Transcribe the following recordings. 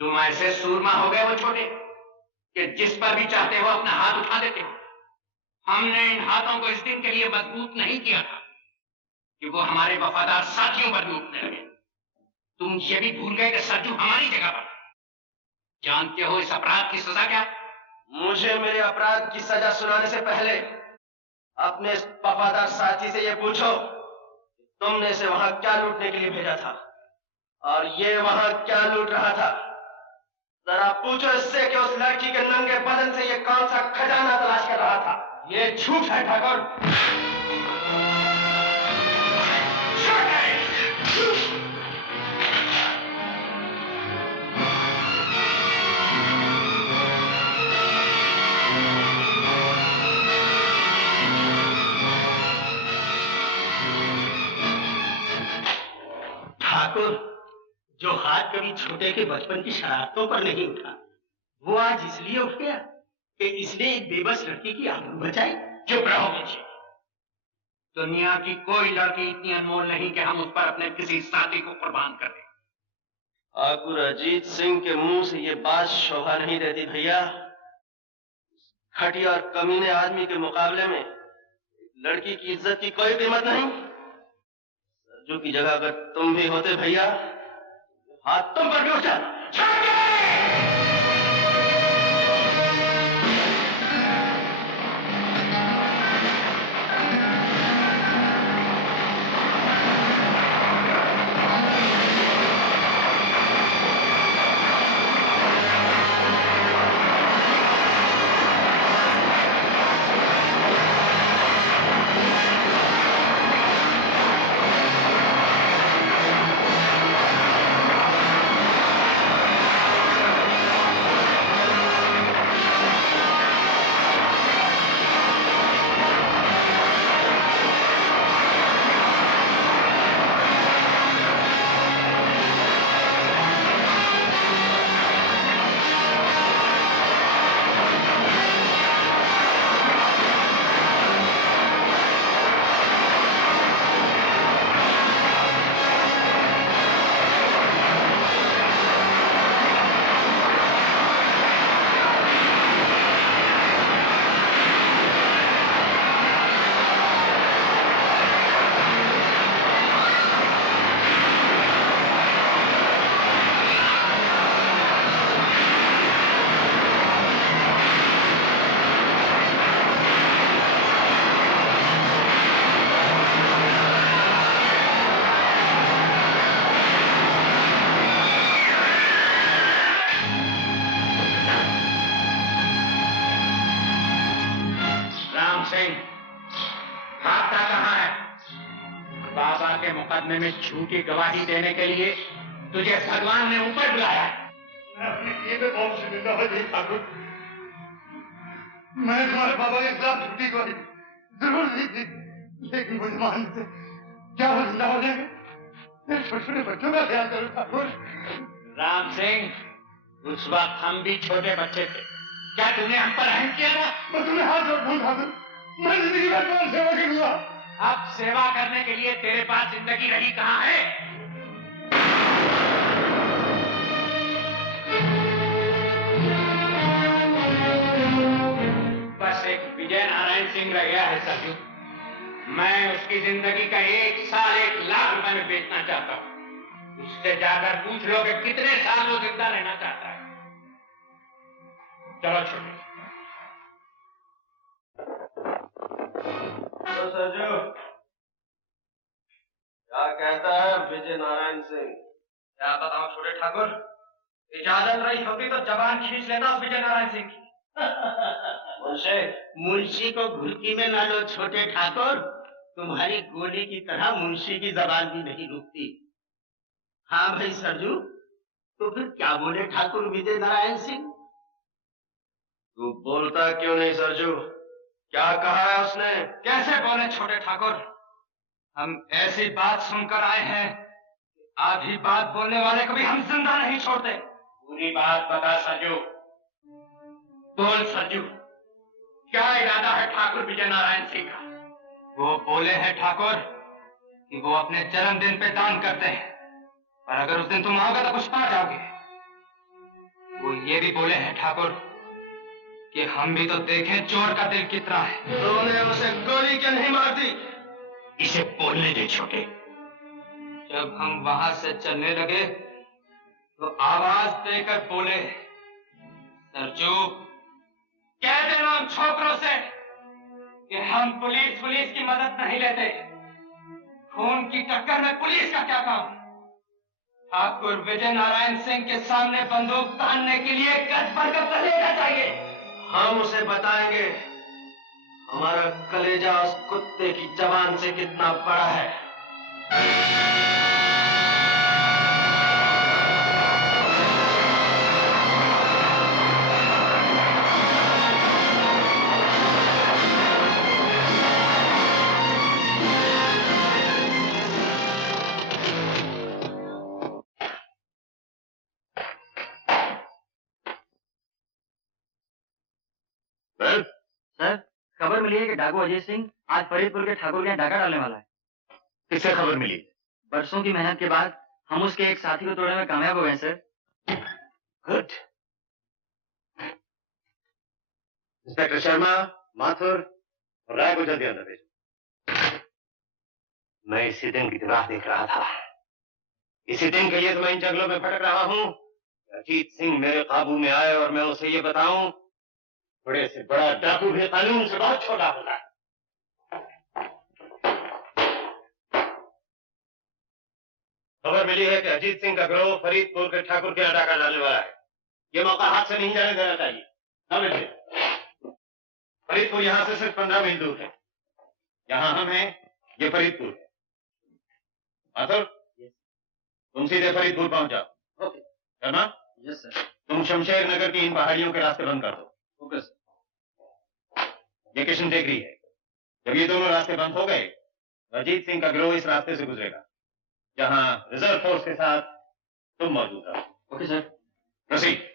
तुम ऐसे सूरमा हो गए वो छोटे कि जिस पर भी चाहते हो अपना हाथ उठा देते हो। हमने इन हाथों को इस दिन के लिए मजबूत नहीं किया था कि वो हमारे वफादार साथियों पर भी उठने लगे। तुम ये भी भूल गए कि सरजू हमारी जगह पर। जानते हो इस अपराध की सजा क्या? मुझे मेरे अपराध की सजा सुनाने से पहले अपने इस वफादार साथी से ये पूछो, तुमने इसे वहां क्या लूटने के लिए भेजा था और ये वहां क्या लूट रहा था। जरा पूछो इससे कि उस लड़की के नंगे बदन से ये कौन सा खजाना तलाश कर रहा था। ये झूठ है ठाकुर। ठाकुर, जो हाथ कभी छोटे के बचपन की शरारतों पर नहीं उठा, वो आज इसलिए उठ गया कि इसने एक बेबस लड़की की आबरू बचाई। चुप रहो मुझे। दुनिया की कोई लड़की इतनी अनमोल नहीं कि हम उस पर अपने किसी साथी को कुर्बान कर दें। ठाकुर अजीत सिंह के मुंह से ये बात शोभा नहीं देती भैया। घटिया और कमीने आदमी के मुकाबले में लड़की की इज्जत की कोई कीमत नहीं। सरजू की जगह अगर तुम भी होते भैया, हाथ तुम पर भी उठ जाता। में झूठी गवाही देने के लिए तुझे भगवान ने ऊपर बुलाया। मैं अपने किए पे बहुत शर्मिंदा हो गई ठाकुर। मैंने तुम्हारे बाबा के खिलाफ झूठी गवाही जरूर दी थी, लेकिन मुझे मानने से क्या वो जिंदा हो जाएंगे? मेरे छोटे छोटे बच्चों का ख्याल करो ठाकुर। राम सिंह, उस वक्त हम भी छोटे बच्चे थे। क्या तूने हम पर रहम किया था? मैं तुम्हें हाथ जोड़ता हूँ ठाकुर, मैं जिंदगी भर तुम्हारी सेवा करूंगा। अब सेवा करने के लिए तेरे पास जिंदगी रही कहाँ है? बस एक विजय नारायण सिंह रह गया है सरजू। मैं उसकी जिंदगी का 1 साल 1 लाख रुपए में बेचना चाहता हूँ। उससे जाकर पूछ लो कि कितने साल वो जिंदा रहना चाहता है। चलो छोटे। तो सरजू क्या कहता है विजय नारायण सिंह? क्या बताऊं छोटे ठाकुर, इजाजत रही होती तो जबान खींच लेता उस विजय नारायण सिंह की। मुंशी को घुड़की में ना लो छोटे ठाकुर, तुम्हारी गोली की तरह मुंशी की जबान भी नहीं रुकती। हाँ भाई सरजू, तो फिर क्या बोले ठाकुर विजय नारायण सिंह? तू बोलता क्यों नहीं सरजू? क्या कहा है उसने? कैसे बोले छोटे ठाकुर, हम ऐसी बात सुनकर आए हैं, आधी बात बोलने वाले को भी हम जिंदा नहीं छोड़ते। पूरी बात बता सरजू, बोल सरजू, क्या इरादा है ठाकुर विजय नारायण सिंह का? वो बोले हैं ठाकुर कि वो अपने जन्मदिन पे दान करते हैं, और अगर उस दिन तुम आओगे तो कुछ पा जाओगे। ये भी बोले हैं ठाकुर कि हम भी तो देखें चोर का दिल कितना है। तूने उसे गोली क्यों नहीं मार दी? इसे बोलने दे छोटे। जब हम वहां से चलने लगे तो आवाज देकर बोले, सरजू कह देना उन छोकरों से कि हम पुलिस की मदद नहीं लेते। खून की टक्कर में पुलिस का क्या काम? ठाकुर विजय नारायण सिंह के सामने बंदूक तानने के लिए गज भर का कलेजा चाहिए। हम उसे बताएंगे हमारा कलेजा उस कुत्ते की जबान से कितना बड़ा है। सर, खबर मिली है कि डाकू अजय सिंह आज फरीदपुर के ठाकुर के यहाँ डाका डालने वाला है। किससे खबर मिली? बरसों की मेहनत के बाद हम उसके एक साथी को तोड़ने में कामयाब हो गए sir. Good. Inspector Sharma, Mathur और राय को जल्दी अंदर भेजो। मैं इसी दिन की राह देख रहा था। इसी दिन के लिए तो मैं इन जंगलों में भटक रहा हूँ। अजीत सिंह मेरे काबू में आए और मैं उसे ये बताऊं, बड़े से बड़ा डाकू भी कानून से बहुत छोटा होता है। खबर मिली है कि अजीत सिंह का गिरोह फरीदपुर के ठाकुर के यहाँ डाका डालने वाला है। ये मौका हाथ से नहीं जाने देना चाहिए। समझे? फरीदपुर यहाँ से सिर्फ 15 मील दूर है। यहाँ हम हैं, ये फरीदपुर है। माथुर, तुम सीधे फरीदपुर पहुंच जाओ। ओके। शर्मा? Yes sir. तुम शमशेर नगर की इन पहाड़ियों के रास्ते बंद कर दो। Okay sir. ये किशन टेकरी है। जब ये दोनों रास्ते बंद हो गए, अजीत सिंह का गिरोह इस रास्ते से गुजरेगा, जहां रिजर्व फोर्स के साथ तुम मौजूद रहो। Okay sir. प्रोसीड।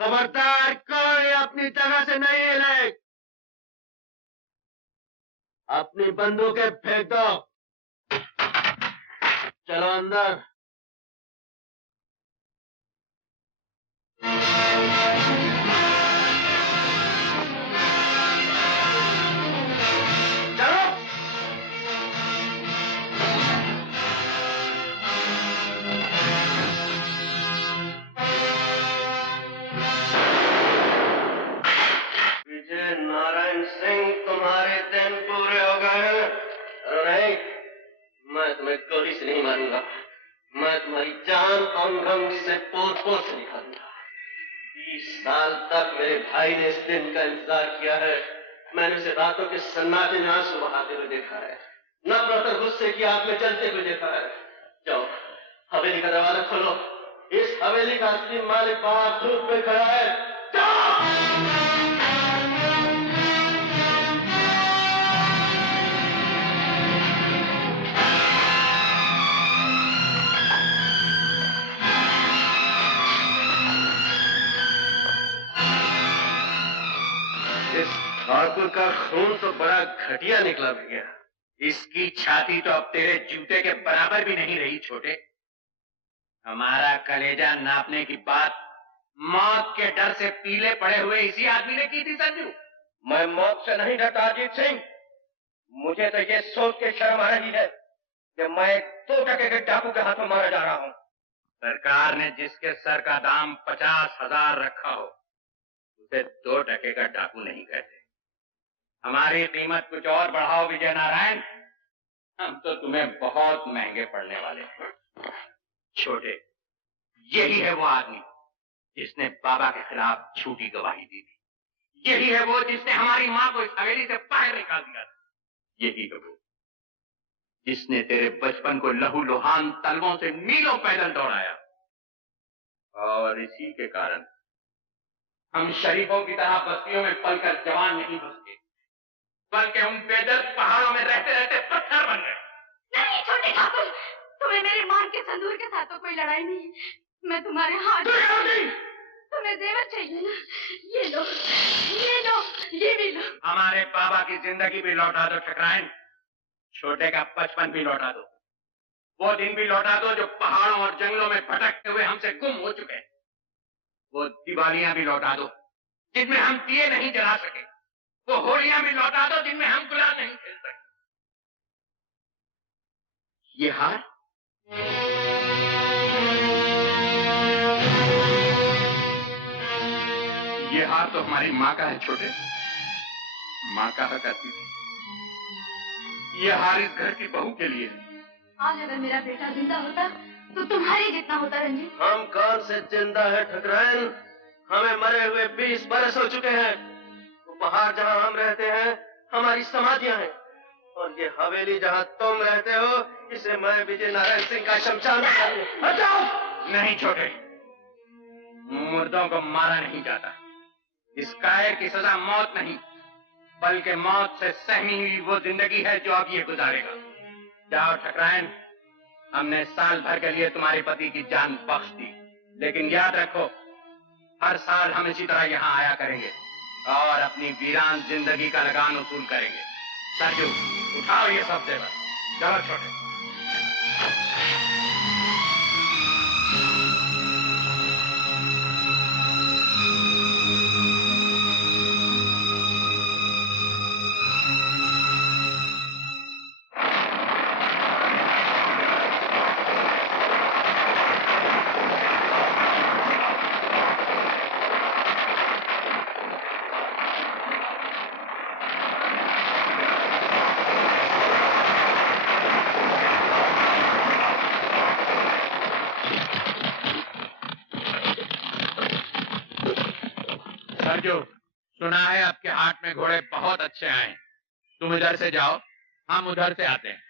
खबरदार, कोई अपनी जगह से नहीं हिले। अपनी बंदूकें फेंक दो। चलो अंदर। चलो। विजय नारायण सिंह, तुम्हारे दिन पूरे हो गए हैं। अरे नहीं, मैं तुम्हें गोली से नहीं मारूंगा। मैं तुम्हारी जान अंग अंग से पोर से निकालूंगा। 20 साल तक मेरे भाई ने इस दिन का इंतजार किया है। मैंने उसे रातों के सन्नाटे में आंसू बहाते हुए देखा है, नफरत और गुस्से की आग में जलते हुए देखा है। जाओ, हवेली का दरवाजा खोलो। इस हवेली का असली मालिक बाहर धूप में खड़ा है। जाओ। इस ठाकुर का खून तो बड़ा घटिया निकला भैया। इसकी छाती तो अब तेरे जूते के बराबर भी नहीं रही छोटे। हमारा कलेजा नापने की बात मौत के डर से पीले पड़े हुए इसी आदमी ने की थी संजू। मैं मौत से नहीं डरता अजीत सिंह। मुझे तो ये सोच के शर्म आ रही है कि मैं 2 टके के डाकू के हाथों मारा जा रहा हूँ। सरकार ने जिसके सर का दाम 50,000 रखा हो उसे 2 टके का डाकू नहीं कहते। हमारी कीमत कुछ और बढ़ाओ विजय नारायण, हम तो तुम्हें बहुत महंगे पड़ने वाले हैं। छोटे, यही है वो आदमी जिसने बाबा के खिलाफ झूठी गवाही दी थी। यही है वो जिसने हमारी माँ को इस हवेली से बाहर निकाल दिया था। यही है वो जिसने तेरे बचपन को लहू लुहान तलवों से मीलों पैदल दौड़ाया। और इसी के कारण हम शरीफों की तरह बस्तियों में पलकर जवान नहीं हो सके, बल्कि हम बेदर्द पहाड़ों में रहते रहते पत्थर बन गए। नहीं छोटे ठाकुर, तुम्हें मेरे मान के संदूर के साथ तो कोई लड़ाई नहीं। मैं तुम्हारे हाथ तुम्हें जेवर चाहिए ना, ये लो, ये लो, ये भी लो। हमारे बाबा की जिंदगी भी लौटा दो ठकराइन, छोटे का बचपन भी लौटा दो, वो दिन भी लौटा दो जो पहाड़ों और जंगलों में भटकते हुए हमसे गुम हो चुके हैं। वो दिवालियां भी लौटा दो जिनमें हम दिए नहीं जला सके, वो होलियां भी लौटा दो जिनमें हम गुलाल नहीं खेल सके। ये हार ये हार तो हमारी माँ का है छोटे, माँ कहा करती थी ये हार इस घर की बहू के लिए है। आज अगर मेरा बेटा जिंदा होता तो तुम्हारे जितना होता रंजीत। हम कौन से जिंदा है ठकराइन, हमें मरे हुए 20 बरस हो चुके हैं। वो पहाड़ जहाँ हम रहते हैं हमारी समाधियां हैं, और ये हवेली जहाँ तुम रहते हो इसे मैं विजय नारायण सिंह का शमशान हटाओ। नहीं छोटे, मुर्दों को मारा नहीं जाता। इस कायर की सजा मौत नहीं, बल्कि मौत से सहमी हुई वो जिंदगी है जो अब ये गुजारेगा। जाओ ठकराइन, हमने साल भर के लिए तुम्हारे पति की जान बख्श दी, लेकिन याद रखो हर साल हम इसी तरह यहाँ आया करेंगे और अपनी वीरान जिंदगी का लगान वसूल करेंगे। सरजू, उठाओ ये सब जेवर, चलो छोटे। सुना है आपके हाट में घोड़े बहुत अच्छे आए, तुम इधर से जाओ, हम उधर से आते हैं।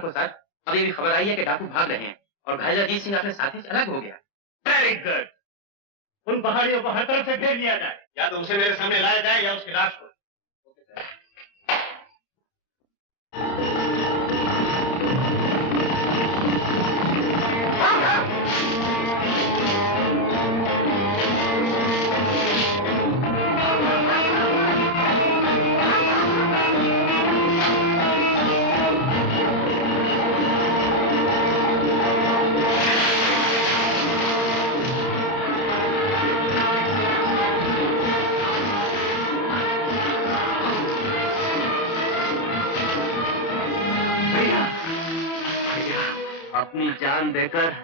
सोमवार को सर अभी भी खबर आई है कि डाकू भाग रहे हैं और घायल अजीत सिंह अपने साथी से अलग हो गया। Very good. उन पहाड़ियों को हर तरफ से घेर लिया जाए, या तो उसे मेरे सामने लाया जाए या उसकी लाश को। अपनी जान देकर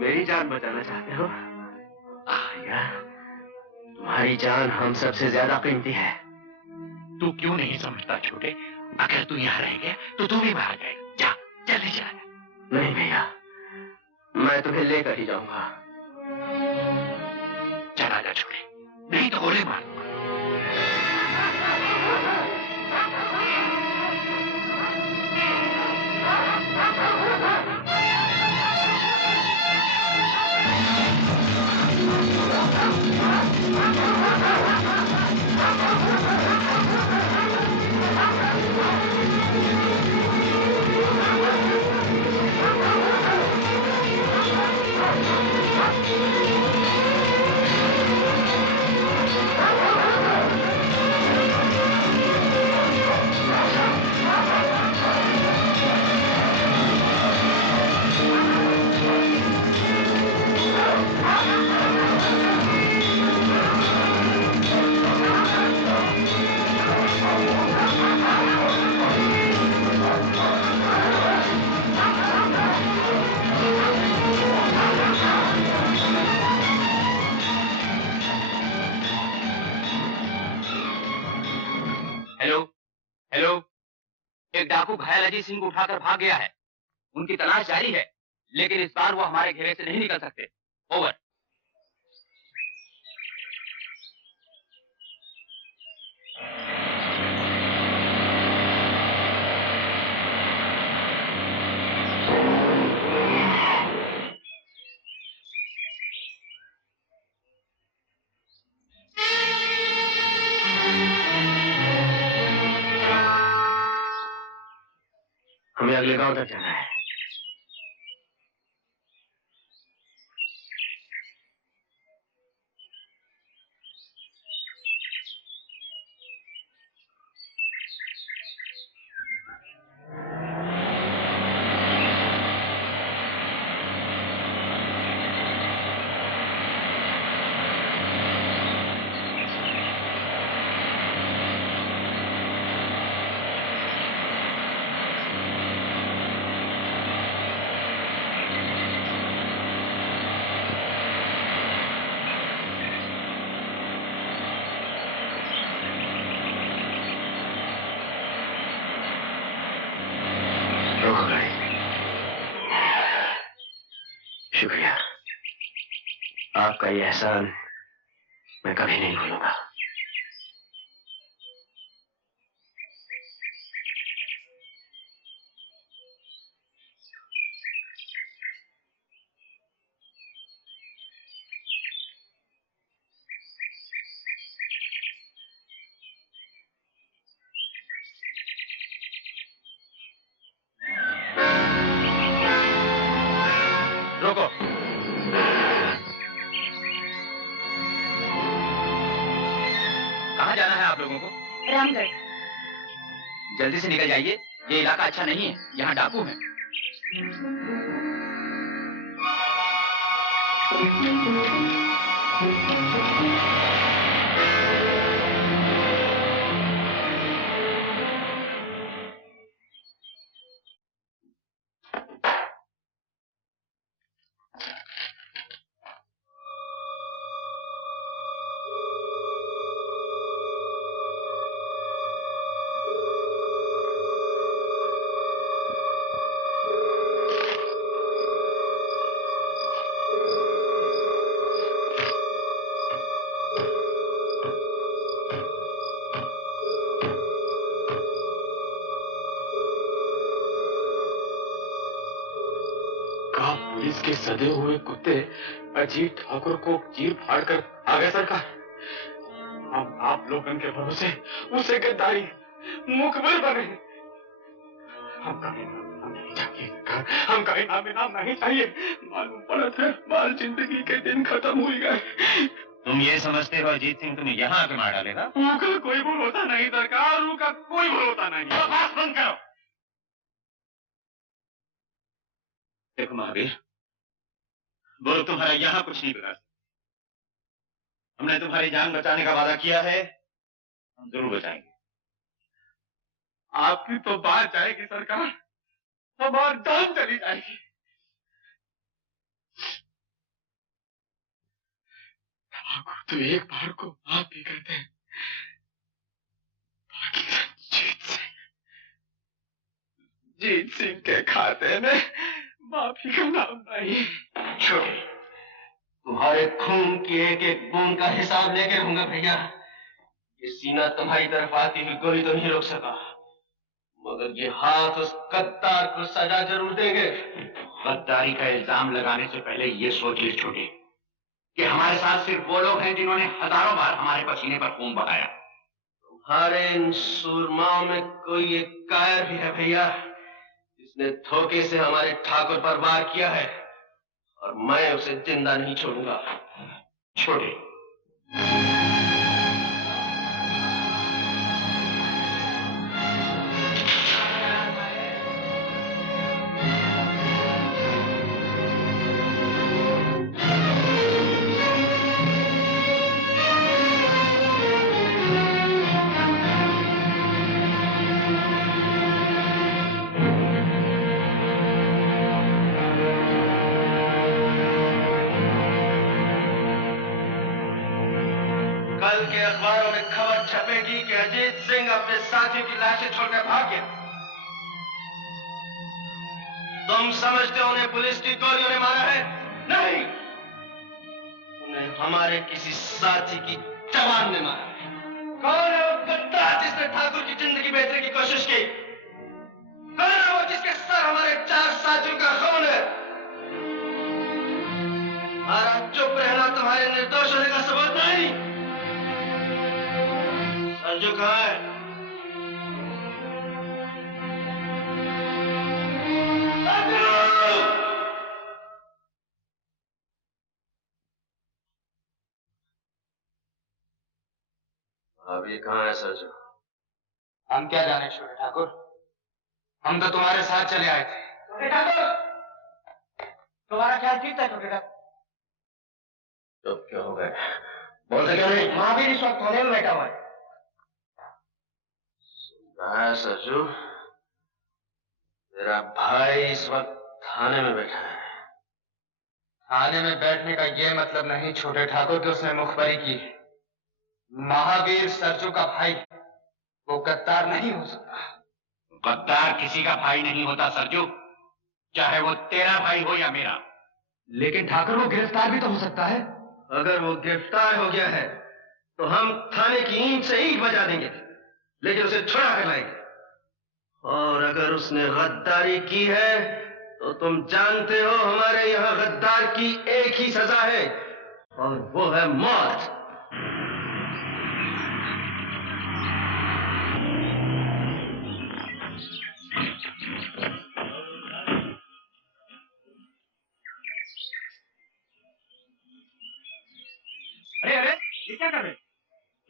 मेरी जान बचाना चाहते हो? यार, तुम्हारी जान हम सबसे ज्यादा कीमती है। तू क्यों नहीं समझता छोटे? अगर तू यहाँ रह गया तो तू भी बाहर जाएगा। जा, जल्दी जा। नहीं भैया, मैं तुम्हें लेकर ही जाऊंगा। चला जा छोटे, नहीं तो गोली मार। एक डाकू घायल अजीत सिंह को उठाकर भाग गया है। उनकी तलाश जारी है, लेकिन इस बार वो हमारे घेरे से नहीं निकल सकते। ओवर। हमें अगले गांव तक जाना है। शुक्रिया, आपका ये एहसान मैं कभी नहीं भूलूंगा। रोको। कहाँ जाना है आप लोगों को? रामगढ़। जल्दी से निकल जाइए, ये इलाका अच्छा नहीं है, यहाँ डाकू हैं। उसके सदे हुए कुत्ते अजीत ठाकुर को चीर फाड़ कर आ गए सरकार। हम आप लोगों के भरोसे उसे गद्दारी मुखबिर बने। हमका इनाम नहीं चाहिए सरकार, हमका इनाम नहीं चाहिए। मालूम पड़ा था बाल जिंदगी के दिन खत्म हो गए। तुम ये समझते हो अजीत सिंह तुम्हें यहाँ आके मार डालेगा? उनका कोई भरोसा नहीं सरकार, उनका कोई भरोसा नहीं। बकवास बंद करो। देखो महावीर, वो लोग तुम्हारा यहाँ कुछ नहीं बिगाड़ सकते। हमने तुम्हारी जान बचाने का वादा किया है, हम जरूर बचाएंगे। आपकी तो बात जाएगी सरकार, हमारी जान चली जाएगी। तो एक बार को माफ भी करते हैं, बाकी जीत सिंह के खाते में माफी का नाम नहीं। छोटे, तुम्हारे खून की एक एक बूंद का हिसाब लेके रहूंगा भैया। ये सीना तुम्हारी तरफ आती हुई गोली तो नहीं रोक सका, मगर ये हाथ उस गद्दार को सजा जरूर देंगे। गद्दारी का इल्जाम लगाने से पहले ये सोच ले छोटे कि हमारे साथ सिर्फ वो लोग हैं जिन्होंने हजारों बार हमारे पसीने पर खून बहाया। तुम्हारे इन सूरमाओं में कोई एक कायर भी है भैया, जिसने धोखे से हमारे ठाकुर पर वार किया है, और मैं उसे जिंदा नहीं छोड़ूंगा। छोटे, कल के अखबारों में खबर छपेगी कि अजीत सिंह अपने साथियों की लाशें छोड़कर भाग गया। तुम समझते हो उन्हें पुलिस की गोलियों ने मारा है? नहीं, उन्हें हमारे किसी साथी की जवान ने मारा है। कौन है वो गद्दार जिसने ठाकुर की जिंदगी बेचने की कोशिश की? कौन है वो जिसके सर हमारे 4 साथियों का खून है? हमारा चुप रहना तुम्हारे निर्दोष होने का सबूत नहीं। संजू कहाँ है? अभी कहाँ है सरजू? हम क्या जाने छोटे ठाकुर, हम तो तुम्हारे साथ चले आए थे। छोटे ठाकुर, तुम्हारा ख्याल ठीक था छोटे ठाकुर। चुप क्यों हो गए? बोलते क्यों नहीं? महावीर इस वक्त थाने में बैठा हुआ है। कहाँ है सरजू? तेरा भाई इस वक्त थाने में बैठा है। थाने में बैठने का ये मतलब नहीं छोटे ठाकुर कि उसने मुखबरी की है। महावीर सरजू का भाई, वो गद्दार नहीं हो सकता। गद्दार किसी का भाई नहीं होता सरजू, चाहे वो तेरा भाई हो या मेरा। लेकिन ठाकुर वो गिरफ्तार भी तो हो सकता है। अगर वो गिरफ्तार हो गया है तो हम थाने की ईंट से ईंट बजा देंगे, लेकिन उसे छुड़ा कर लाएंगे। और अगर उसने गद्दारी की है तो तुम जानते हो हमारे यहाँ गद्दार की एक ही सजा है, और वो है मौत। अरे अरे, ये क्या कर रहे?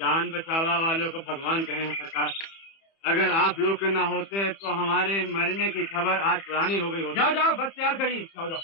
जान बचावा वालों को भगवान कहें सरकार। अगर आप लोग के ना होते तो हमारे मरने की खबर आज पुरानी हो गई होती। जाओ जाओ, बस तैयार करिए। जाओ जाओ।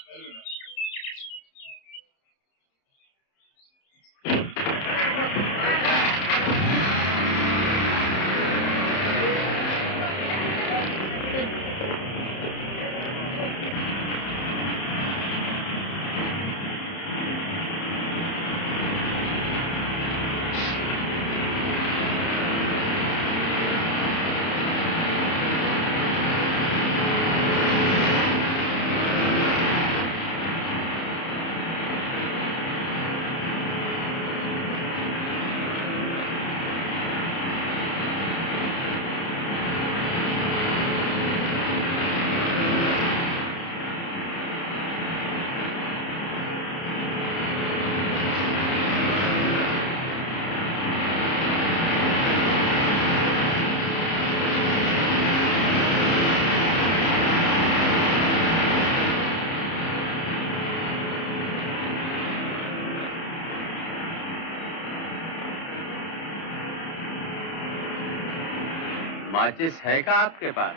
माचिस है क्या आपके पास?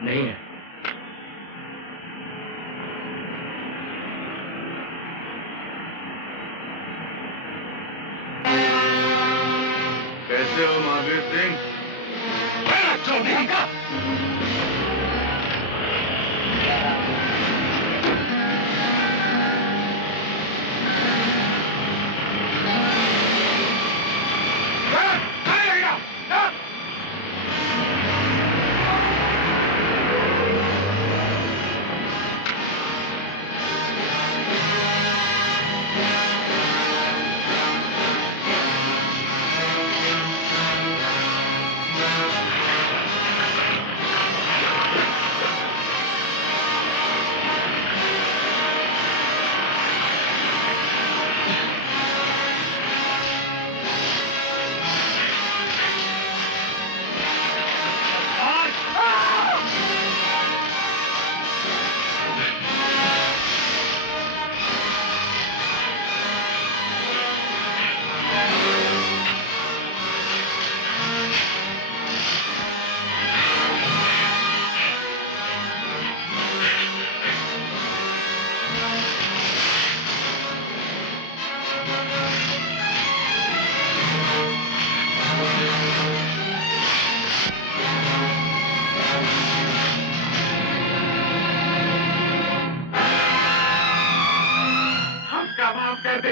नहीं है। कैसे हो महावीर सिंह? चौधरी का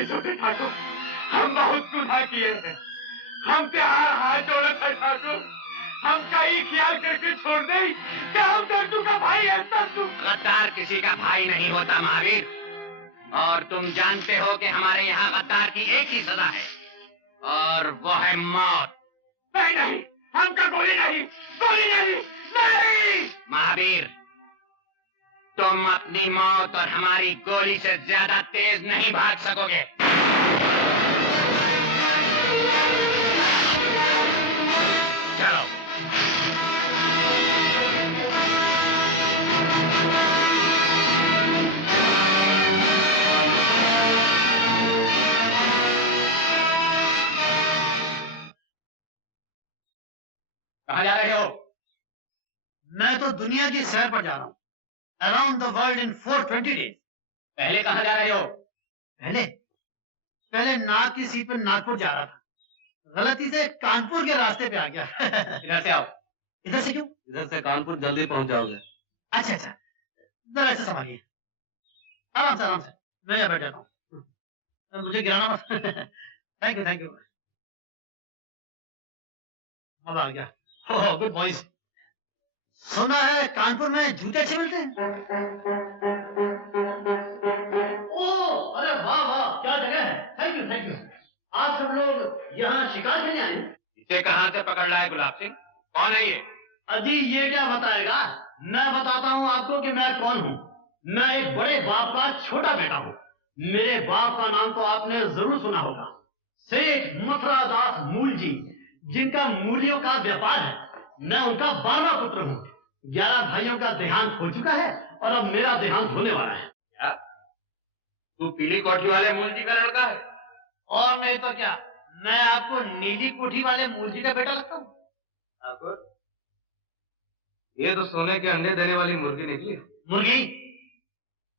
छोटे ठाकुर, हम बहुत गुनाह किए हैं। हम पे हाथ जोड़ा था ठाकुर, हम का ही ख्याल करके छोड़ दे क्या हम दर्दू का भाई है? दर्दू गद्दार किसी का भाई नहीं होता महावीर, और तुम जानते हो कि हमारे यहाँ गद्दार की एक ही सजा है और वो है मौत। नहीं नहीं, हमका गोली नहीं, गोली नहीं, नहीं। महावीर, तुम अपनी मौत और हमारी गोली से ज्यादा तेज नहीं भाग सकोगे। चलो। कहाँ जा रहे हो? मैं तो दुनिया की सैर पर जा रहा हूँ। Around the world in 420 days. पहले कहाँ जा रहे हो? पहले नाग की सीट पर नागपुर जा रहा था, गलती से कानपुर के रास्ते पे आ गया। इधर से आओ। इधर से क्यों? इधर से कानपुर जल्दी पहुंच जाओगे। अच्छा अच्छा, जरा ऐसे संभालिए, आराम से, मैं यहाँ बैठ जाता हूँ, मुझे गिराना मत। Thank you. अब आ गया। Good boys. सुना है कानपुर में जूते अच्छे मिलते हैं। ओह, अरे वाह, क्या जगह है। Thank you. आप सब लोग यहाँ शिकार करने आए? इसे कहाँ से पकड़ लाए गुलाब सिंह? कौन है ये? अजी ये क्या बताएगा, मैं बताता हूँ आपको कि मैं कौन हूँ। मैं एक बड़े बाप का छोटा बेटा हूँ। मेरे बाप का नाम तो आपने जरूर सुना होगा, सेठ मथुरादास मूल जी, जिनका मूलियों का व्यापार है। मैं उनका 12वां पुत्र हूँ। 11 भाइयों का देहांत हो चुका है और अब मेरा देहांत होने वाला है। क्या तू पीली कोठी वाले मूल जी का लड़का है? और नहीं तो क्या, मैं आपको नीली कोठी वाले मूल जी का बेटा लगता हूँ। ठाकुर, ये तो सोने के अंडे देने वाली मुर्गी निकली। मुर्गी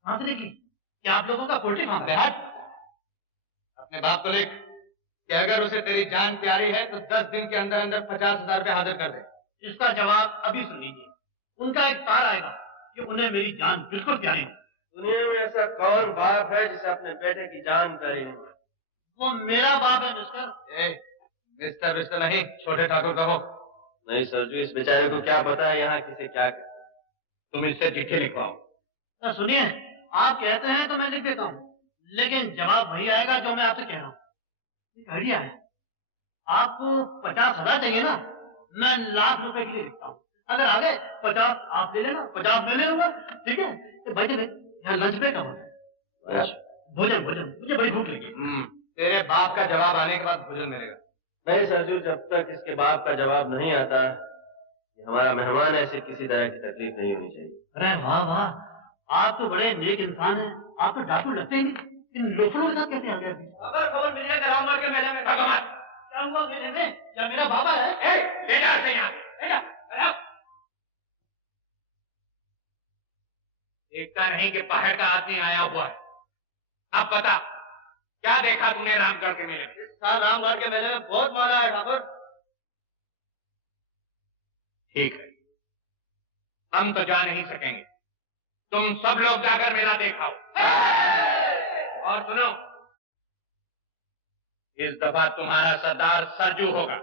कहाँ से निकली? क्या आप लोगों का पोल्ट्री फार्म है? अपने बाप को लिख कि अगर उसे तेरी जान प्यारी है तो 10 दिन के अंदर अंदर 50,000 रुपए हाजिर कर दे। इसका जवाब अभी सुन लीजिए। उनका एक तार आएगा कि उन्हें मेरी जान बिल्कुल प्यारी है। दुनिया में ऐसा कौन बाप है जिसे अपने बेटे की जान प्यारी नहीं? वो मेरा बाप है मिस्टर। मिस्टर नहीं, छोटे ठाकुर कहो। नहीं सरजू, इस बेचारे को क्या पता है यहाँ किसे क्या कहते। तुम इससे चिट्ठी लिखवाओ। सुनिए, आप कहते हैं तो मैं लिख देता हूँ, लेकिन जवाब वही आएगा जो मैं आपसे कह रहा हूँ। एक आइडिया है, आपको 50,000 चाहिए ना, मैं लाख रुपए के लिए लिखता हूँ। अगर आगे 50 आप ले लेना, 50 मैं ले लूंगा, ठीक है? तो भाई यहाँ लंच ब्रेक का होता है। भोजन, मुझे बड़ी भूख लगी। तेरे बाप का जवाब आने के बाद भोजन मिलेगा। नहीं सरजू, जब तक इसके बाप का जवाब नहीं आता, हमारा मेहमान ऐसे किसी तरह की तकलीफ नहीं होनी चाहिए। अरे वाह, आप तो बड़े नेक इंसान हैं। आप तो डाकू लगते ही नहीं, इन लोफरों के साथ कैसे आ गए? खबर मिल जाएगा रामगढ़ के मेले में। क्या हुआ मेले में? क्या मेरा बाबा है? ले जा यहाँ। देखता नहीं कि पहाड़ का आदमी आया हुआ है। अब बता, क्या देखा तूने रामगढ़ के मेले में? इस साल रामगढ़ के मेले में बहुत माला है ठाकुर। ठीक है, हम तो जा नहीं सकेंगे, तुम सब लोग जाकर मेला देखाओ। और सुनो, इस दफा तुम्हारा सरदार सरजू होगा।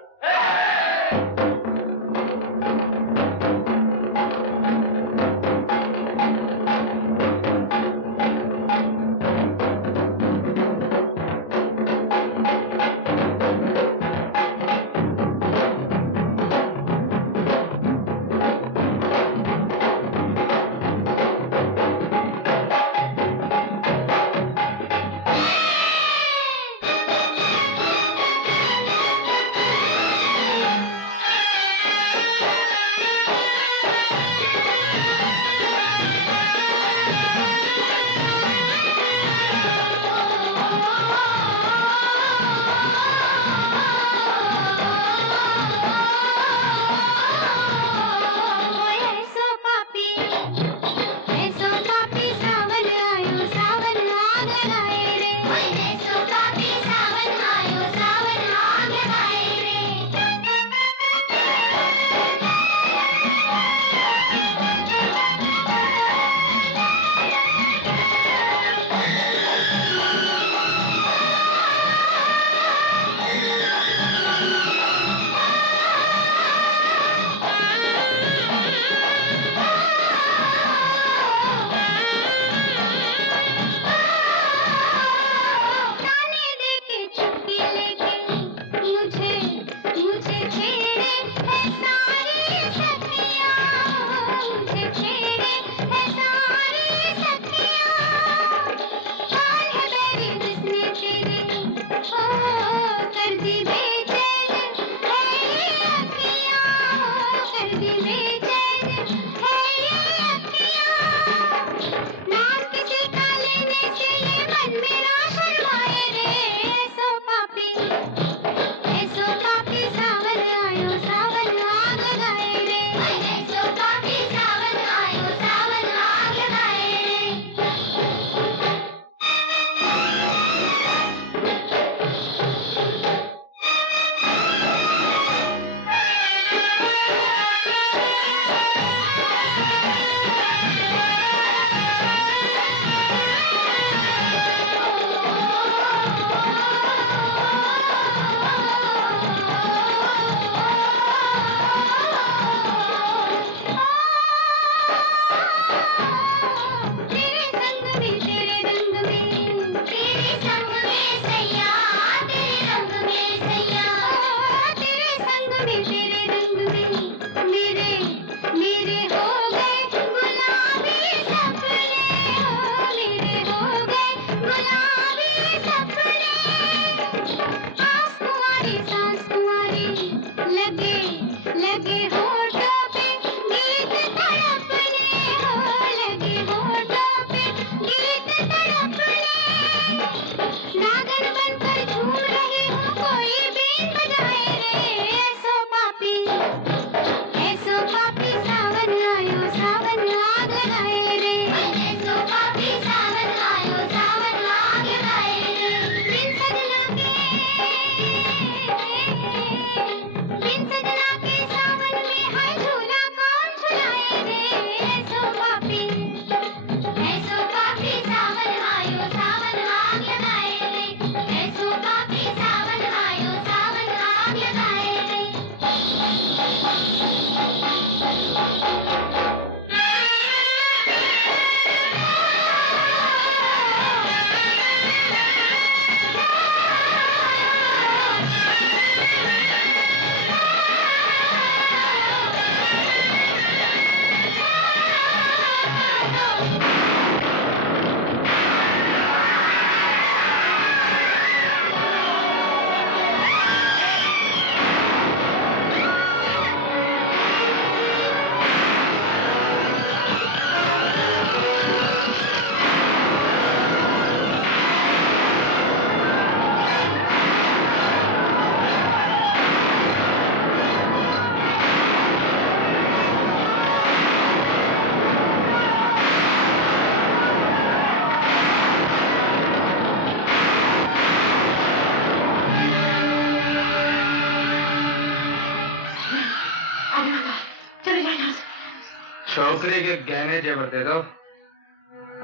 छोकरे के गहने जेवर दे दो,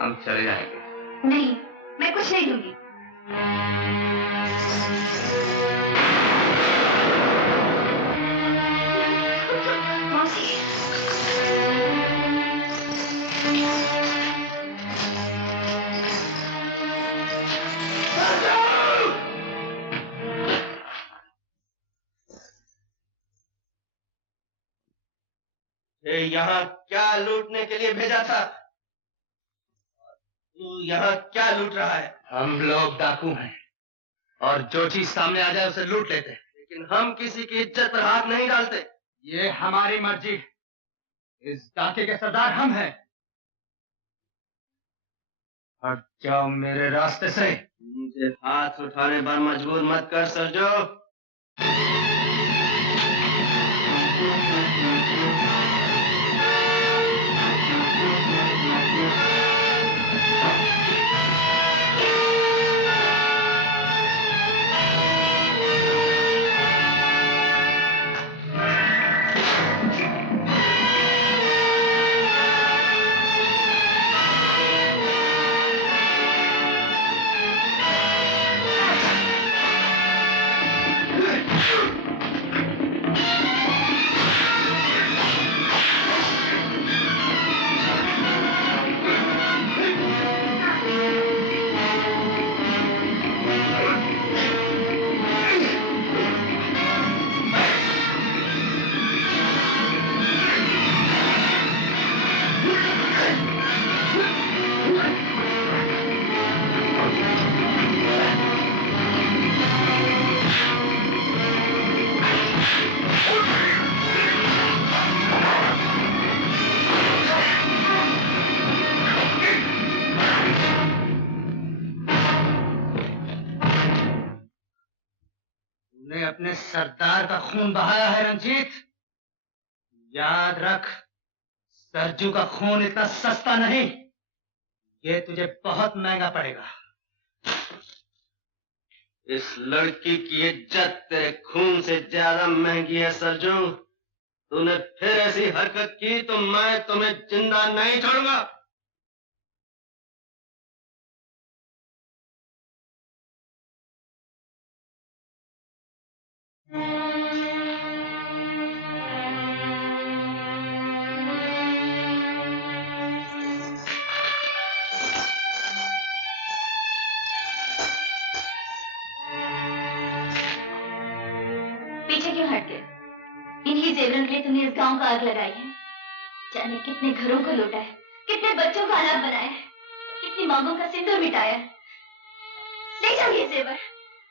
हम चले जाएंगे। नहीं, मैं कुछ नहीं दूंगी। मौसी, यहाँ क्या लूटने के लिए भेजा था? तू यहाँ क्या लूट रहा है? हम लोग डाकू हैं और जो चीज सामने आ जाए उसे लूट लेते हैं। लेकिन हम किसी की इज्जत पर हाथ नहीं डालते। ये हमारी मर्जी। इस डाके के सरदार हम हैं। हट जाओ मेरे रास्ते से। मुझे हाथ उठाने पर मजबूर मत कर सरजू। अपने सरदार का खून बहाया है रंजीत। याद रख, सरजू का खून इतना सस्ता नहीं, ये तुझे बहुत महंगा पड़ेगा। इस लड़की की इज्जत तेरे खून से ज्यादा महंगी है सरजू। तूने फिर ऐसी हरकत की तो मैं तुम्हें जिंदा नहीं छोड़ूंगा। पीछे क्यों हट गए? इन्हीं जेवरों के लिए तुमने इस गांव को आग लगाई है। जाने कितने घरों को लूटा है, कितने बच्चों को अनाथ बनाया है, कितनी मांगों का सिंदूर मिटाया है। ले जाओ ये जेवर,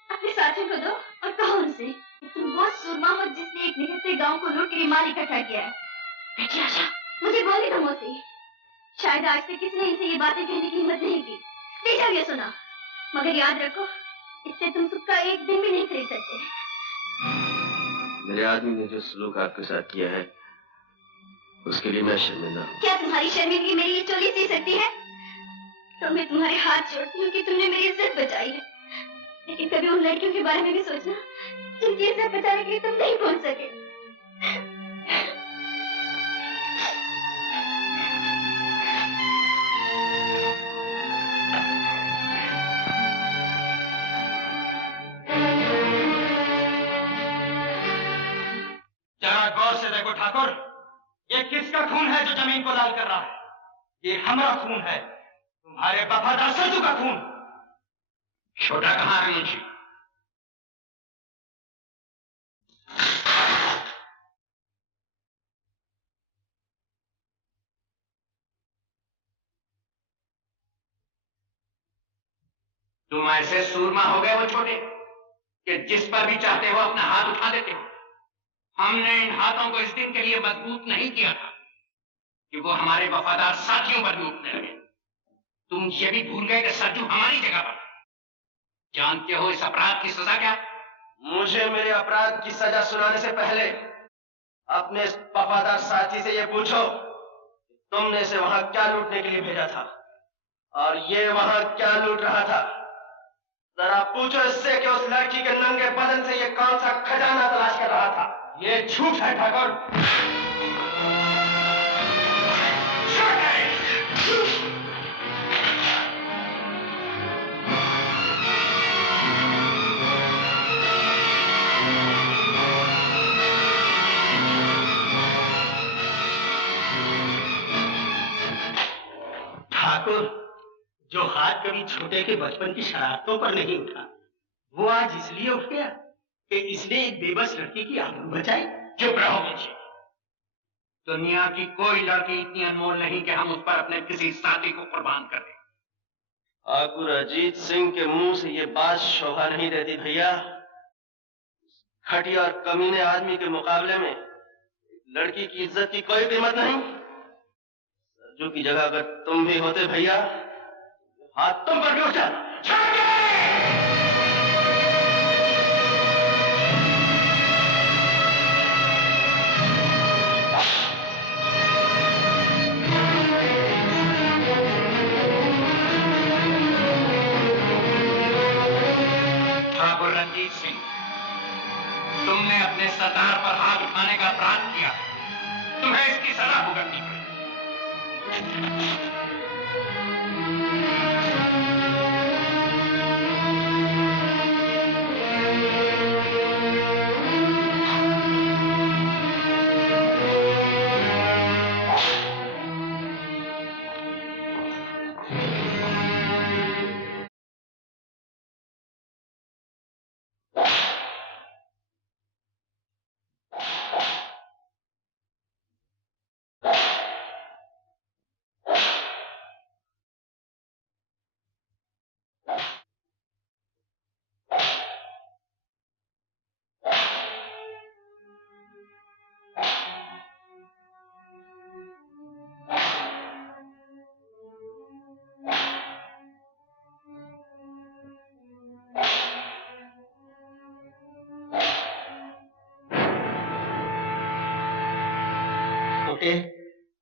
अपने साथियों को दो और कहो उनसे तुम वो सूरमा हो जिसने एक निहत्थे गांव को लूट कर माल इकट्ठा किया है। बेटी आशा, मुझे बोलने दो मौसी। शायद आज तक किसी ने इनसे ये बातें कहने की हिम्मत नहीं की। ले जाओ ये सुना, मगर याद रखो इससे तुम सुख का एक दिन भी नहीं खरीद सकते। मेरे आदमी ने जो सलूक आपके साथ किया है उसके लिए मैं शर्मिंदा हूँ। क्या तुम्हारी शर्मिंदगी मेरी ये चोली सी सकती है? तो मैं तुम्हारे हाथ जोड़ती हूँ कि तुमने मेरी इज्जत बचाई है, लेकिन कभी उन लड़कियों के बारे में भी सोचना जिनकी इज्जत बचाने के लिए तुम नहीं पहुंच सके। जरा गौर से देखो ठाकुर, ये किसका खून है जो जमीन को लाल कर रहा है? ये हमारा खून है, तुम्हारे वफादार सरजू का खून। छोटा कहाँ है मुंशी? तुम ऐसे सूरमा हो गए वो छोटे कि जिस पर भी चाहते हो अपना हाथ उठा देते हो। हमने इन हाथों को इस दिन के लिए मजबूत नहीं किया था कि वो हमारे वफादार साथियों पर भी उठने लगे। तुम ये भी भूल गए कि सरजू हमारी जगह पर। जानते हो इस अपराध की सजा क्या? मुझे मेरे अपराध की सजा सुनाने से पहले अपने वफादार साथी से ये पूछो तुमने इसे वहां क्या लूटने के लिए भेजा था और ये वहां क्या लूट रहा था। जरा पूछो इससे कि उस लड़की के नंगे बदन से ये कौन सा खजाना तलाश कर रहा था। ये झूठ है ठाकुर। हाथ कभी छोटे के बचपन की शरारतों पर नहीं उठा। वो आज इसलिए उठ गया कि इसने एक बेबस लड़की की आबरू बचाई। चुप रहो मुझे। दुनिया की कोई लड़की इतनी अनमोल नहीं कि हम उस पर अपने किसी साथी को कुर्बान कर दें। ठाकुर अजीत सिंह के मुंह से ये बात शोभा नहीं देती भैया। घटिया और कमीने आदमी के मुकाबले में लड़की की इज्जत की कोई कीमत नहीं। सरजू की जगह अगर तुम भी होते भैया, हाथ तुम पर भी उठ जाता। ठाकुर रंजीत सिंह, तुमने अपने सरदार पर हाथ उठाने का अपराध किया है। तुम्हें इसकी सजा भुगतनी पड़ेगी।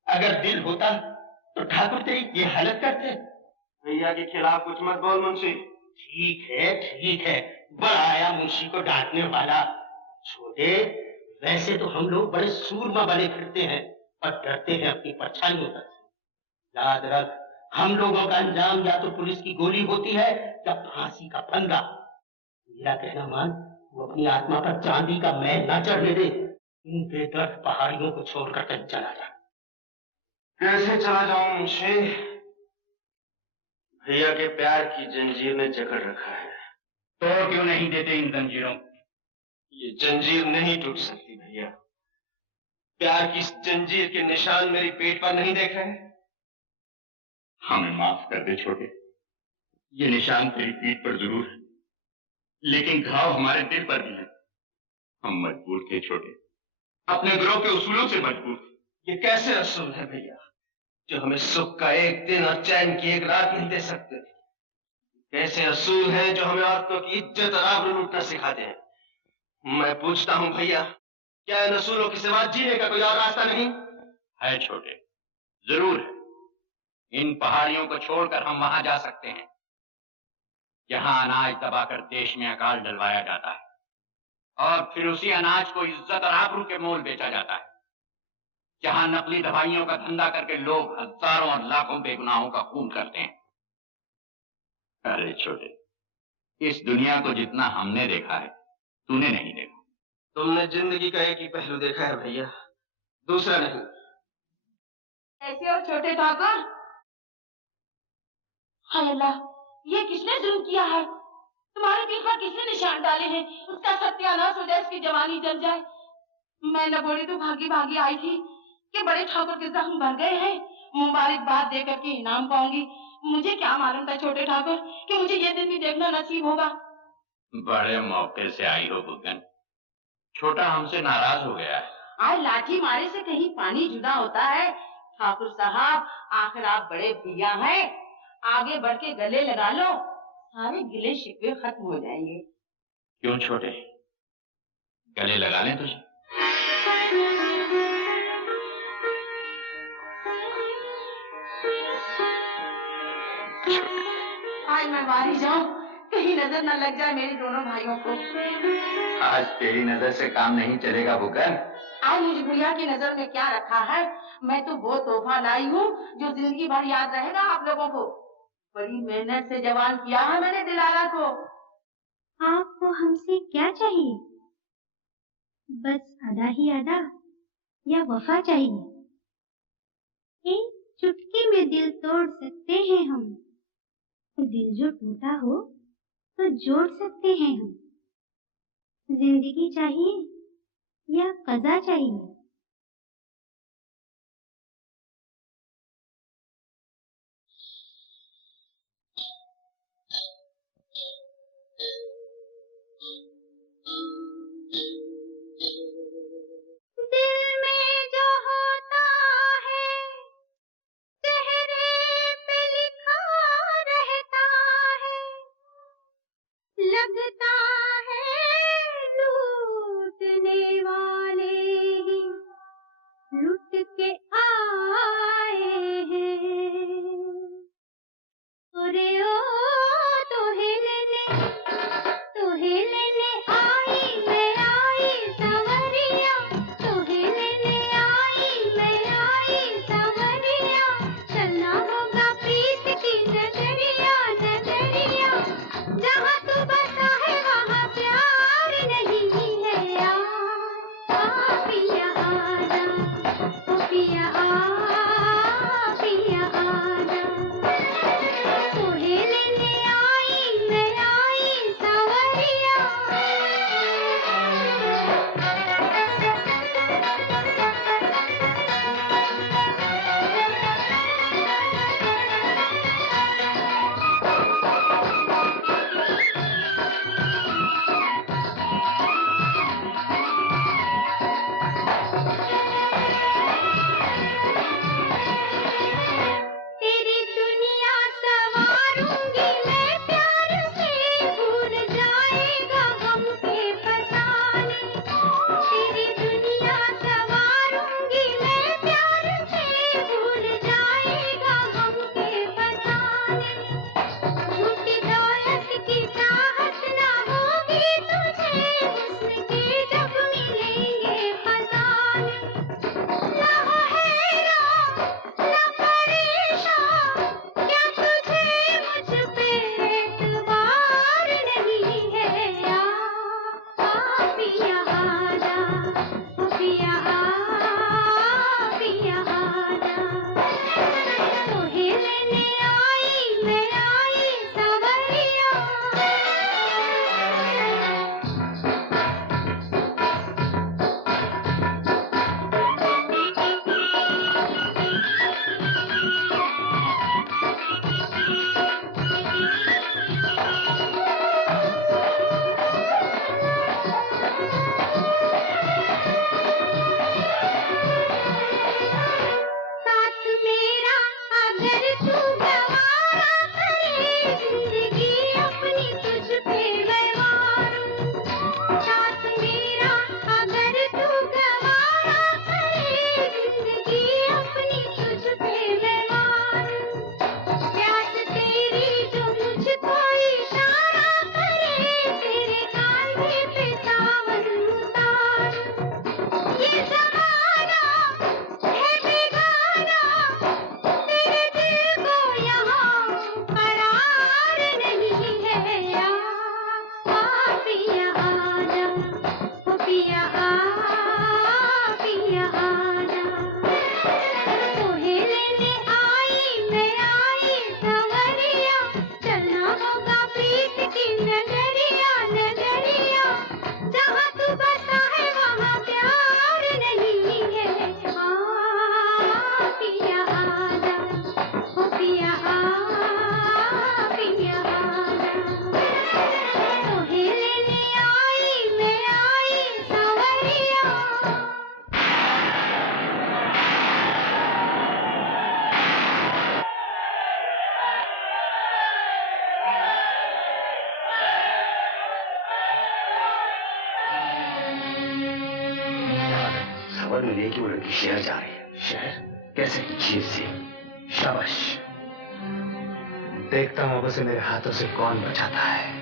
अगर दिल होता तो ठाकुर तेरी ये हालत करते। भैया के खिलाफ कुछ मत बोल मुंशी। ठीक है, बड़ा आया मुंशी को डांटने वाला। छोटे, वैसे तो हम लोग बड़े सूरमा बने फिरते हैं और डरते हैं अपनी परछाइयों से। याद रख, हम लोगों का अंजाम या तो पुलिस की गोली होती है या फांसी का फंदा। मेरा कहना मान, वो अपनी आत्मा पर चांदी का मैल ना चढ़ने दे। इन बेदर्द पहाड़ियों को छोड़कर कहीं चला जा। कैसे चला जाऊं मुंशी? भैया के प्यार की जंजीर ने जकड़ रखा है। तोड़ क्यों नहीं देते इन जंजीरों? ये जंजीर नहीं टूट सकती भैया। प्यार की इस जंजीर के निशान मेरी पेट पर नहीं देखे हैं। हमें माफ कर दे छोटे, ये निशान तेरी पीठ पर जरूर है, लेकिन घाव हमारे दिल पर भी है। हम मजबूर थे छोटे, अपने गिरोह के उसूलों से मजबूर थे। ये कैसे असूल है भैया, जो हमें सुख का एक दिन और चैन की एक रात नहीं दे सकते? कैसे असूल हैं जो हमें औरतों की इज्जत और आबरू लूटना सिखाते हैं? मैं पूछता हूं भैया, क्या इन असूलों के सिवा जीने का कोई और रास्ता नहीं है? छोटे, जरूर है। इन पहाड़ियों को छोड़कर हम वहां जा सकते हैं जहां अनाज दबाकर देश में अकाल डलवाया जाता है और फिर उसी अनाज को इज्जत और आबरू के मोल बेचा जाता है। जहां नकली दवाइयों का धंधा करके लोग हजारों और लाखों बेगुनाहों का खून करते हैं। अरे छोटे, इस दुनिया को जितना हमने देखा है, तूने नहीं देखा। तुमने जिंदगी का एक ही पहलू देखा है भैया, दूसरा नहीं। ऐसे और छोटे ठाकुर, हाय अल्लाह, ये किसने जुल्म किया है? तुम्हारे दिल पर किसने निशान डाले हैं? उसका सत्यानाश हो जाए, उसकी जवानी जल जाए। मैं लगोड़ी तो भागी भागी आई थी कि बड़े ठाकुर के जख्म भर गए हैं, मुबारकबाद देकर के इनाम पाऊंगी। मुझे क्या मालूम था छोटे ठाकुर कि मुझे ये दिन भी देखना नसीब होगा। बड़े मौके से आई हो बुगन। छोटा हमसे नाराज हो गया है। आज लाठी मारे से कहीं पानी जुदा होता है। ठाकुर साहब, आखिर आप बड़े भैया हैं, आगे बढ़ के गले लगा लो, सारे गिले शिकवे खत्म हो जाएंगे। क्यों छोटे, गले लगा लें तुझे? आज मैं मारी जाऊं, कहीं नजर न लग जाए मेरे दोनों भाइयों को। आज तेरी नजर से काम नहीं चलेगा बुगन। आज मुझे भैया की नजर में क्या रखा है? मैं तो वो तोहफा लाई हूँ जो जिंदगी भर याद रहेगा आप लोगों को। बड़ी मेहनत से जवान किया है मैंने दिलारा को। आपको हमसे क्या चाहिए? बस आधा ही आधा या वफा चाहिए? एक चुटकी में दिल तोड़ सकते हैं हम। दिल जो टूटा हो तो जोड़ सकते हैं हम। जिंदगी चाहिए या कज़ा चाहिए? लगता है लूटने वाले ही लुट के आए हैं। अरे ओ तोहे लेने आई संवरिया, तोहे लेने आई संवरिया। चलना होगा प्रीत की नजरिया, नजरिया। जहाँ तू बसा है वहाँ प्यार नहीं है। आ पिया आजा, ओ पिया पिया आजा। तोहे लेने आई सांवरिया। तेरी दुनिया संवारूंगी मैं प्यार से, भूल जाएगा गम के फसाने। तेरी दुनिया संवारूंगी मैं प्यार से, भूल जाएगा गम के फसाने। झूठी दौलत की चाहत ना होगी तुझे, हुस्न के जब मिलेंगे खजाने। ना हो हैरान ना परेशान, क्या तुझे मुझ पे एतबार नहीं है। आ पिया आजा, ओ पिया आजा। तोहे लेने आई सांवरिया। साथ मेरा अगर तू गवारा करे, जिंदगी अपनी तुझ पे मैं मारूं। साथ मेरा अगर तू गवारा करे, जिंदगी अपनी तुझ पे मैं मारूं। प्यास तेरी जो मुझको इशारा करे, तेरे कांधे पे सावन उतारूं। ये ज़माना है बेगाना, तेरे दिल को यहाँ करार नहीं है। आ पिया आजा, ओ पिया आजा। तोहे लेने आई सांवरिया। चलना होगा प्रीत की नजरिया, नजरिया। जहाँ तू बसा है वहाँ प्यार नहीं है। पिया आजा, ओ पिया आजा। तोहे लेने आई सांवरिया। खबर मिली है कि वो लड़की शहर जा रही है। शहर? कैसे? जीत से। शाबाश। देखता हूँ अब उसे मेरे हाथों से कौन बचाता है।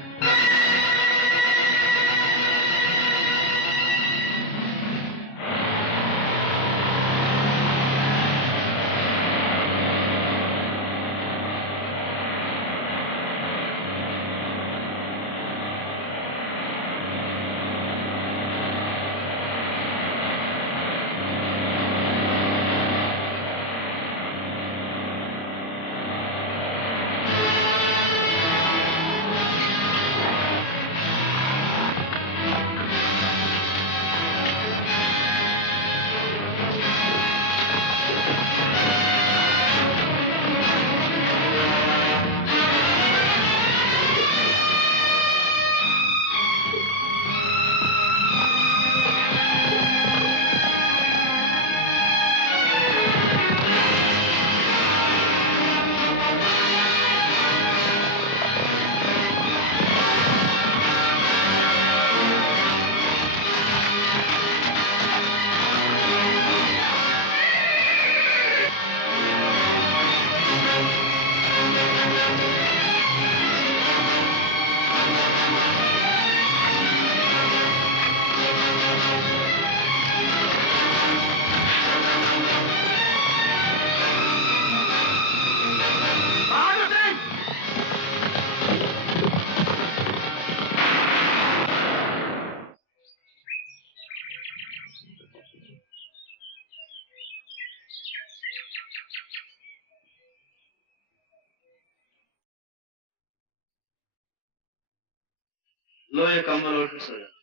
लो ये कंबल ओढ़ के सो जाओ।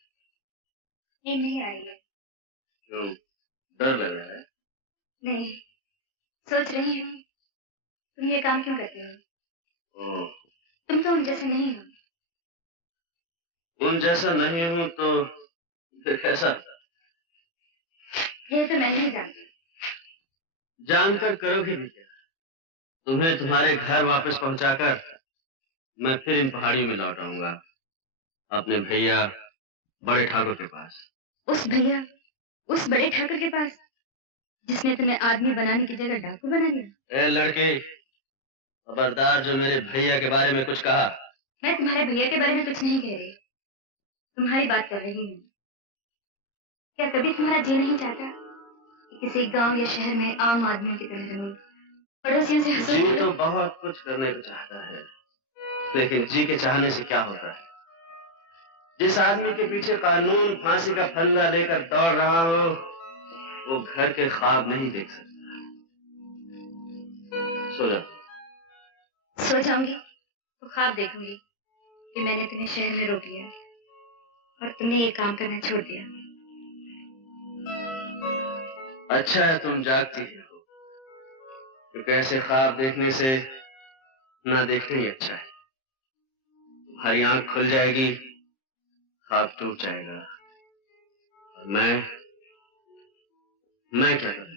नींद नहीं आई है। क्यों, डर लग रहा है? नहीं, सोच रही हूँ तुम ये काम क्यों करते हो। तुम तो उन जैसे नहीं हो। उन जैसा नहीं हूँ तो फिर कैसा? ये तो मैं नहीं जानती। जानकर करोगे भी क्या? तुम्हें तुम्हारे घर वापस पहुंचाकर मैं फिर इन पहाड़ियों में लौट आऊंगा, अपने भैया बड़े ठाकुर के पास। उस उस बड़े ठाकुर के पास जिसने तुम्हें आदमी बनाने की जगह डाकू बना दिया। ए लड़की, खबरदार जो मेरे भैया के बारे में कुछ कहा। मैं तुम्हारे भैया के बारे में कुछ नहीं कह रही, तुम्हारी बात कर रही हूँ। क्या कभी तुम्हारा जी नहीं चाहता कि किसी गांव या शहर में आम आदमियों की तरह रहूं, पड़ोसियों से हंसूं? जी तो बहुत कुछ करने को चाहता है, लेकिन जी के चाहने से क्या होता है? जिस आदमी के पीछे कानून फांसी का फंदा लेकर दौड़ रहा हो, वो घर के ख्वाब नहीं देख सकता। सो जाओ। सो जाऊंगी तो ख्वाब देखूंगी कि मैंने तुम्हें शहर में रोक लिया और तुमने ये काम करना छोड़ दिया। अच्छा है तुम जागती हो, क्योंकि ऐसे ख्वाब देखने से ना देखना ही अच्छा है। तुम्हारी आंख खुल जाएगी, ख्वाब टूट जाएगा, और मैं क्या करूंगा?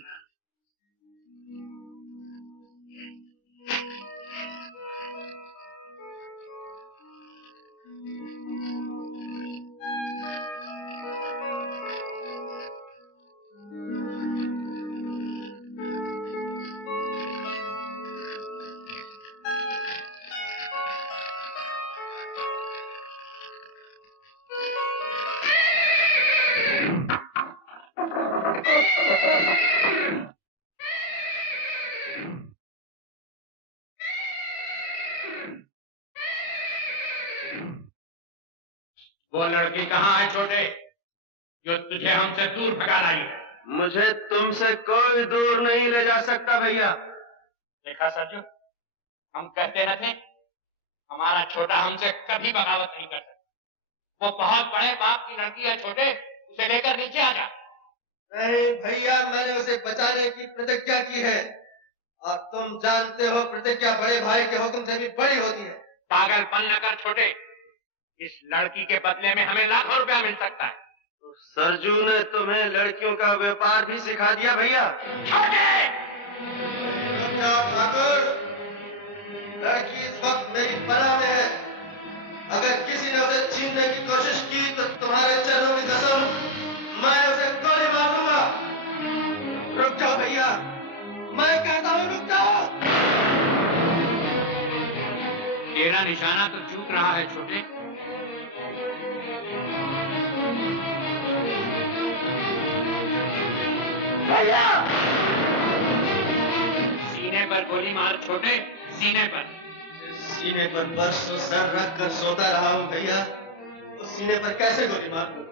वो लड़की कहाँ है छोटे, जो तुझे हमसे दूर भगा रही है? मुझे तुमसे कोई दूर नहीं ले जा सकता भैया। देखा सरजू, हम कहते न थे हमारा छोटा हमसे कभी बगावत नहीं कर सकता। वो बहुत बड़े बाप की लड़की है छोटे, उसे लेकर नीचे आ जा। नहीं भैया, मैंने उसे बचाने की प्रतिज्ञा की है, और तुम जानते हो प्रतिज्ञा बड़े भाई के हुक्म से भी बड़ी होती है। पागलपन न कर छोटे, इस लड़की के बदले में हमें लाखों रुपया मिल सकता है। तो सरजू ने तुम्हें लड़कियों का व्यापार भी सिखा दिया भैया। ठाकुर, लड़की इस वक्त मेरी पनाह में है। अगर किसी ने उसे छीनने की कोशिश की तो तुम्हारे चरणों की कसम, मैं उसे गोली मार दूंगा। रुक जाओ भैया, मैं कहता हूँ रुक जाओ। तेरा निशाना तो चूक रहा है छोटे। भैया, सीने पर गोली मार छोटे, सीने पर। सीने पर बरसों सर रख कर सोता रहा हूँ भैया, उस सीने पर कैसे गोली मार दूं?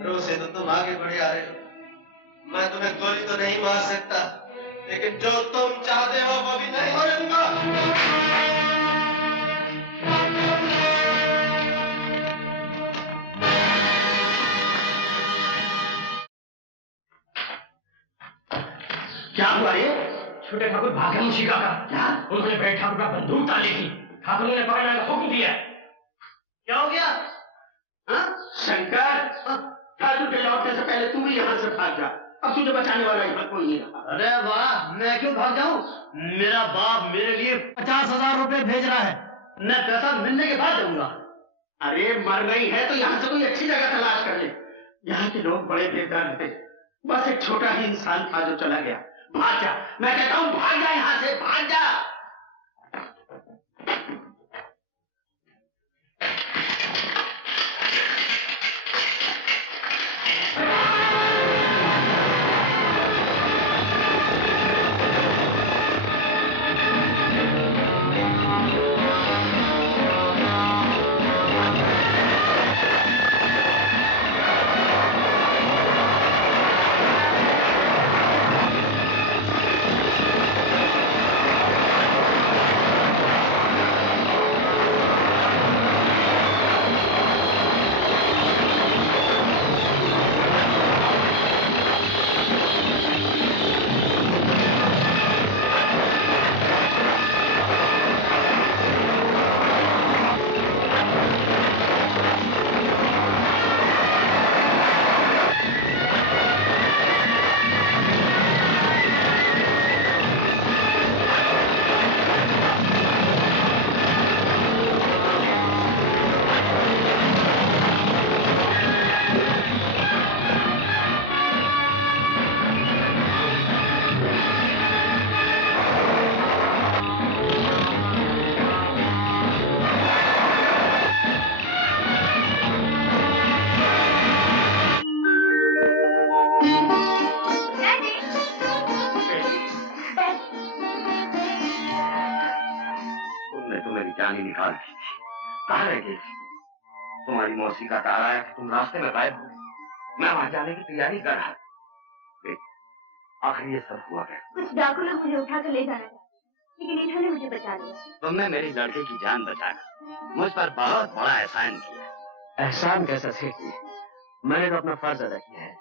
भरोसे तो तुम आगे बढ़े आ रहे हो। मैं तुम्हें गोली तो नहीं मार सकता, लेकिन जो तुम चाहते हो वो भी नहीं होने दूंगा। क्या हुआ ये? छोटे ठाकुर भागे मुशिका का। क्या? उन्होंने बड़े ठाकुर का बंदूक ताली थी, ठाकुर ने पकड़ने का हुक्म दिया। क्या हो गया? शंकर, ठाकुर के लौटने से पहले तू भी यहाँ से भाग जा। अब तुझे बचाने वाला यहाँ कोई नहीं रहा। अरे वाह, मैं क्यों भाग जाऊं? मेरा बाप मेरे लिए 50,000 रुपए भेज रहा है, मैं पैसा मिलने के बाद दूंगा। अरे मर गई है तो यहाँ से कोई अच्छी जगह तलाश कर ले। यहाँ के लोग बड़े बेदर्द थे, बस एक छोटा ही इंसान था जो चला गया। भाग जा, मैं कहता हूँ भाग जा यहाँ से, भाग जा। कहानी निकाल दी थी। कहाँ रह गई थी? तुम्हारी मौसी का तार आया कि तुम रास्ते में गायब हो गए। मैं वहां जाने की तैयारी कर रहा था। आखिर ये सब हुआ कैसे? कुछ डाकू लोग मुझे उठाकर ले जाना चाहते, लेकिन इन्होंने मुझे बचा लिया। तुमने मेरी लड़के की जान बचाकर मुझ पर बहुत बड़ा एहसान किया। एहसान कैसा सेठ जी? मैंने तो अपना फर्ज अदा किया है।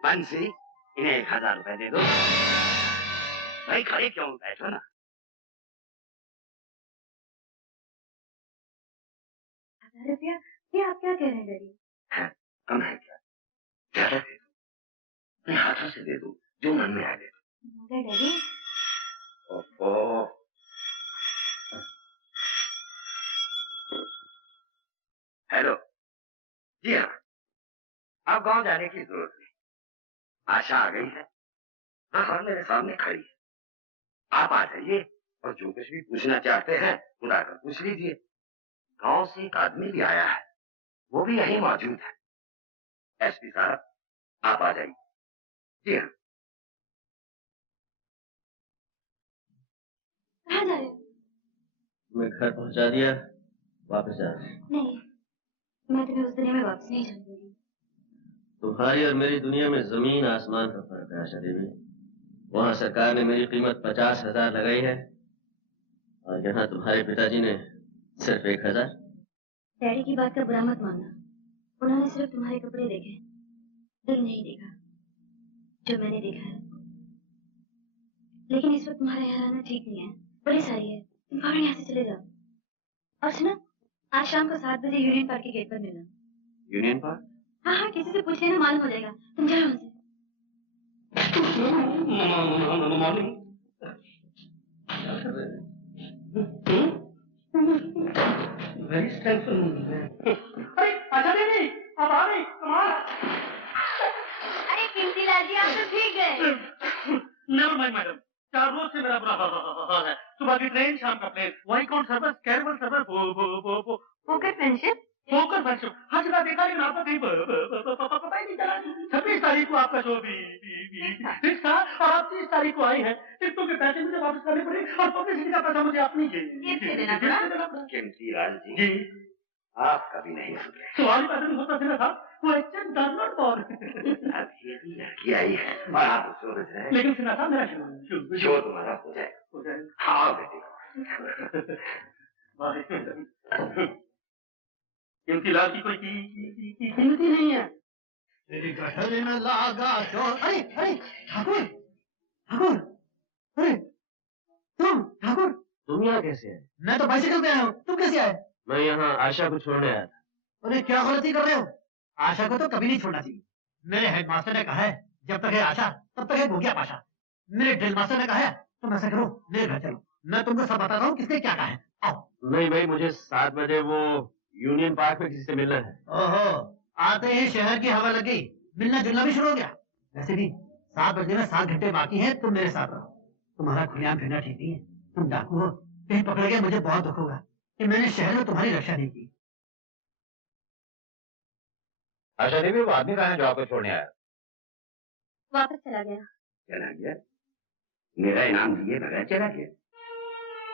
बंसी, इन्हें 1000 रुपए दे दो। भाई खड़े क्यों बैठो ना। 1000 रुपया? ये आप क्या कह रहे हैं डैडी? कम है क्या? ज्यादा दे दो, अपने हाथों से दे दो, जो मन में आ दे दो। मगर डैडी। ओहो, हेलो, जी हाँ, आप गांव जाने की जरूरत नहीं। आशा आ गई है, हाँ मेरे सामने खड़ी है। आप आ जाइए और जो कुछ भी पूछना चाहते हैं खुदा कर पूछ लीजिए। गांव से एक आदमी भी आया है, वो भी यहीं मौजूद है। एसपी साहब, आप आ जाइए। जी हाँ। कहाँ जा रहे हो? मैं घर पहुंचा दिया, वापस जा रहा हूँ। नहीं, मैं तुम्हें उस दुनिया में वापस नहीं जाने दूंगी। तुम्हारी और मेरी दुनिया में जमीन आसमान का फर्क है आशा देवी। वहाँ सरकार ने मेरी कीमत 50,000 लगाई है और यहाँ तुम्हारे पिताजी ने सिर्फ 1,000। डैडी की बात का बुरा मत मानना, उन्होंने सिर्फ तुम्हारे कपड़े देखे, दिल नहीं देखा जो मैंने देखा है। लेकिन इस वक्त तुम्हारा यहाँ रहना ठीक नहीं है, बड़ी सारी है, तुम फौरन यहाँ से चले जाओ। और सुनो, आज शाम को 7 बजे यूनियन पार्क के गेट पर मिलना। Union park? हाँ हाँ, किसी से पूछ लेना, मालूम हो जाएगा। तुम जाओ यहाँ से। अरे अच्छा नहीं, अब आ गई कमाल। अरे कीमती लाल जी, आप तो ठीक गए। नेवर माइंड मैडम, 4 रोज से मेरा बुरा हाल है। सुबह की ट्रेन, शाम का प्लेन, वही कौन service, Caravelle service, Fokker Friendship. Fokker Friendship हर जगह देखा, लेकिन आपका कहीं पता ही नहीं चला। 26 तारीख को आपका शो फिक्स था और आप 30 तारीख को आई हैं। टिकटों के पैसे मुझे वापस करने पड़े और पब्लिसिटी का पैसा मुझे अपनी जेब से देना पड़ा। कीमती लाल जी, आप कभी नहीं सुधरे। सवाल ही पैसे नहीं होता था। Question does not for. अब ये भी लड़की आई है और आप उसको बच रहे हैं। लेकिन सुना था मेरा शो तुम्हारा हो जाएगा। हाँ बेटे। कीमती लाल की कोई कीमती नहीं है। तेरी गठरी में लागा चोर। अरे अरे ठाकुर, ठाकुर, अरे ठाकुर, तुम यहाँ कैसे आए? मैं तो बाइसिकल पे आया हूँ, तुम कैसे आए? मैं यहाँ आशा को छोड़ने आया था। अरे क्या गलती कर रहे हो? आशा को तो कभी नहीं छोड़ना चाहिए। मेरे हेडमास्टर ने कहा है, जब तक है आशा तब तक है भूखिया पाशा। मेरे ड्रिल मास्टर ने कहा है, तुम ऐसा करो, मेरे घर चलो, मैं तुमको सब बताता हूँ किसने क्या कहा है। आओ। नहीं भाई, मुझे 7 बजे वो यूनियन पार्क में किसी से मिलना है। ओहो, आते ही शहर की हवा लग गई, मिलना जुलना भी शुरू हो गया। वैसे भी 7 बजे में 7 घंटे बाकी हैं, तुम मेरे साथ रहो। तुम्हारा खुलेआम फिरना ठीक नहीं है, तुम डाकू हो, कहीं पकड़े गए मुझे बहुत दुख होगा कि मैंने शहर में तुम्हारी रक्षा नहीं की। आशा देवी, वो आदमी कहाँ है जो आपको छोड़ने आया? वापस चला गया। चला गया? मेरा इनाम दिए बगैर चला गया?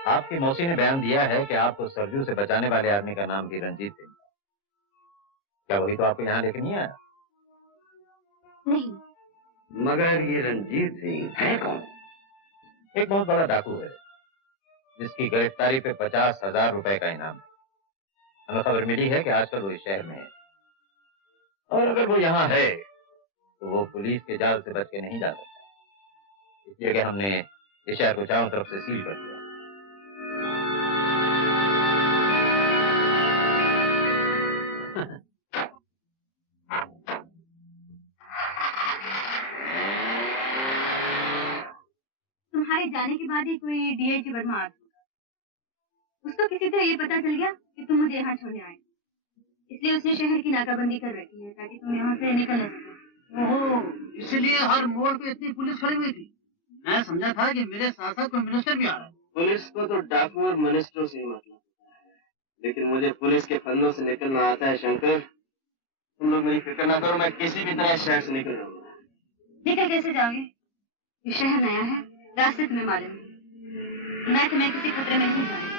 आपकी मौसी ने बयान दिया है कि आपको सरजू से बचाने वाले आदमी का नाम भी रंजीत सिंह। क्या वही तो आपको यहाँ लेके नहीं आया? नहीं। मगर ये रंजीत सिंह है कौन? एक बहुत बड़ा डाकू है जिसकी गिरफ्तारी पे 50,000 रुपए का इनाम है। हमें खबर मिली है कि आजकल वो इस शहर में है, और अगर वो यहाँ है तो वो पुलिस के जाल से बच के नहीं जा सकता। इसलिए कि हमने इस शहर को चारों तरफ से सील कर दिया। तुम्हारे जाने के बाद ही कोई डीआईजी वर्मा आ गया। उसको किसी तरह ये पता चल गया कि तुम मुझे यहाँ छोड़ने आए, इसलिए उसने शहर की नाकाबंदी कर रखी है ताकि तुम यहाँ से निकल न सको। ओहो, इसीलिए हर मोड़ पे इतनी पुलिस खड़ी हुई थी। मैं समझा था कि मेरे साथ साथ कोई मिनिस्टर भी आ रहा है। पुलिस को तो डाकू और मिनिस्टरों से ही मतलब होता है, लेकिन मुझे पुलिस के फंदों से निकलना आता है। शंकर, तुम लोग मेरी फिक्र ना करो, मैं किसी भी तरह शहर से निकल जाऊंगा। निकल कैसे जाओगे? ये शहर नया है, रास्ते तुम्हें मालूम है। मैं तुम्हें किसी खतरे में नहीं जाने दूंगी।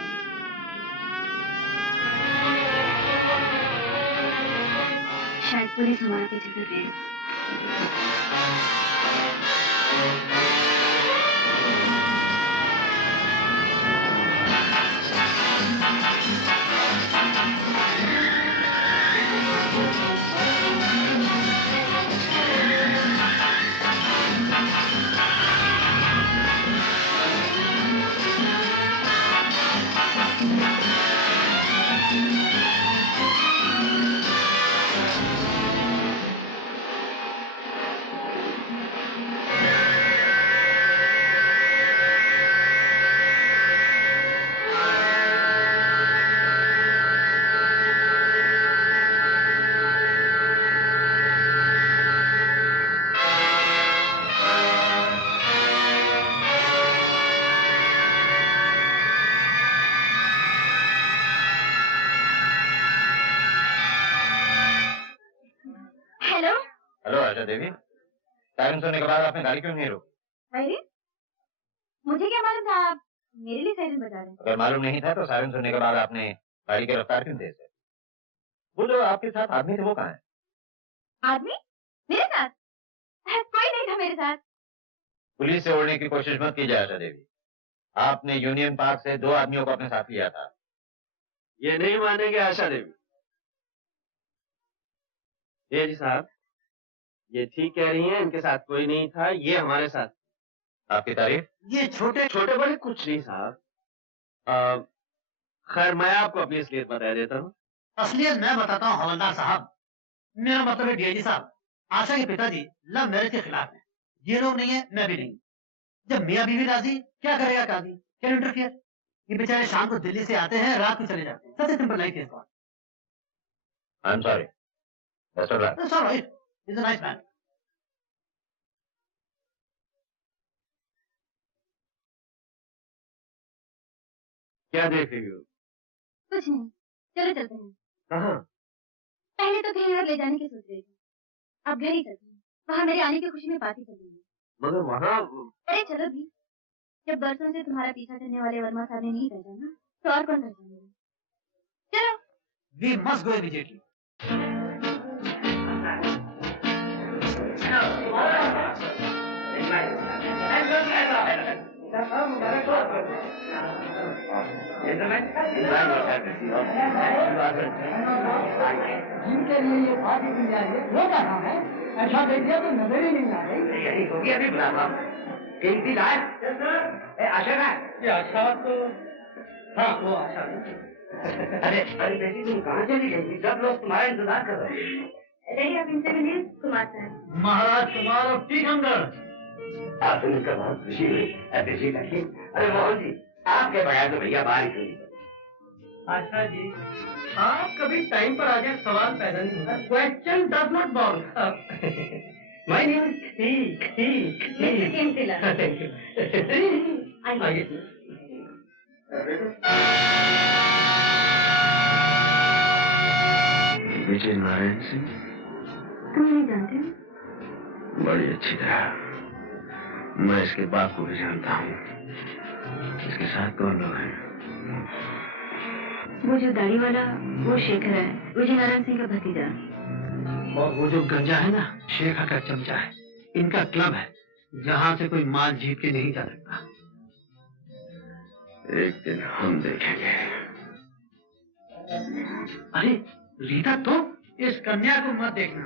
शायद पुलिस हमारा पीछे कर रही है। देवी, सायरन सुनने के बाद आपने गाड़ी क्यों नहीं रोकी? अरे मुझे क्या मालूम था आप मेरे लिए सायरन बजा रहे हैं। अगर मालूम नहीं था तो सायरन सुनने के बाद आपने गाड़ी की रफ्तार क्यों तेज कर? वो जो आपके साथ आदमी थे वो कहाँ है? आदमी मेरे साथ? कोई नहीं था मेरे साथ। पुलिस से उड़ने की कोशिश मत कीजिए आशा देवी। आपने यूनियन पार्क से 2 आदमियों को अपने साथ लिया था। ये नहीं मानेंगे आशा देवी। ये जी साहब, ये ठीक कह रही हैं, इनके साथ कोई नहीं था, ये हमारे साथ। आपकी तारीफ? ये छोटे छोटे बड़े कुछ नहीं साहब। खैर मैं आपको अपनी असलियत बता देता हूँ। असलियत मैं बताता हूँ हवलदार साहब। मेरा मतलब है डीआईजी साहब, आशा के पिताजी लव मैरिज के खिलाफ हैं। ये लोग नहीं है, मैं भी नहीं। जब मियाँ बीवी राजी, क्या करेगा काजी? Can interfere? ये बेचारे शाम को दिल्ली से आते हैं, रात को चले जाते हैं। सबसे सिंपल लाइफ है। I'm sorry. That's all right. That's all right. He's a nice man. क्या देख रही हो? कुछ नहीं, चलो चलते हैं। कहाँ? पहले तो कहीं और ले जाने की सोच रही थी, अब घर ही चलते हैं। वहाँ मेरे आने की खुशी में पार्टी चलेगी। मगर वहाँ? अरे चलो भी, जब बरसों से तुम्हारा पीछा करने वाले वर्मा साहब ने नहीं पहचाना, तो और कौन पहचानेगा? चलो। We must go immediately. जिनके लिए ये पार्टी दी जा रही है वो कहाँ है? ऐसा देख लिया तो नजर ही नहीं आ रही। यही होगी अभी बुलावा। कीमती लाल, आशा ना? ये आशा तो हाँ वो आशा। अरे बेटी तुम कहाँ चली गई थी? सब लोग तुम्हारा इंतजार कर रहे हैं। अरे आप इनसे मिलिए कुमार साहब। महाराज कुमार और टीकमगढ़। आप सुनकर बहुत खुशी हुई। बेटी लड़की, अरे मोहन जी, आपके बगैर तो भैया बाहर क्यों नहीं? आशा जी, आप कभी टाइम पर आ जाए सवाल पैदा नहीं होता। Question does not ball. मैं नहीं ठीक आइए। विजय नारायण सिंह? तुम नहीं जानते? बड़ी अच्छी तरह। मैं इसके बाप को भी जानता हूँ। इसके साथ कौन लोग हैं? वो जो दाढ़ी वाला, वो शेखर है, विजय नारायण सिंह का भतीजा। और वो जो गंजा है ना, शेखर का चमचा है। इनका क्लब है, जहाँ से कोई माल जीत के नहीं जा सकता। एक दिन हम देखेंगे। अरे रीता, तो इस कन्या को मत देखना।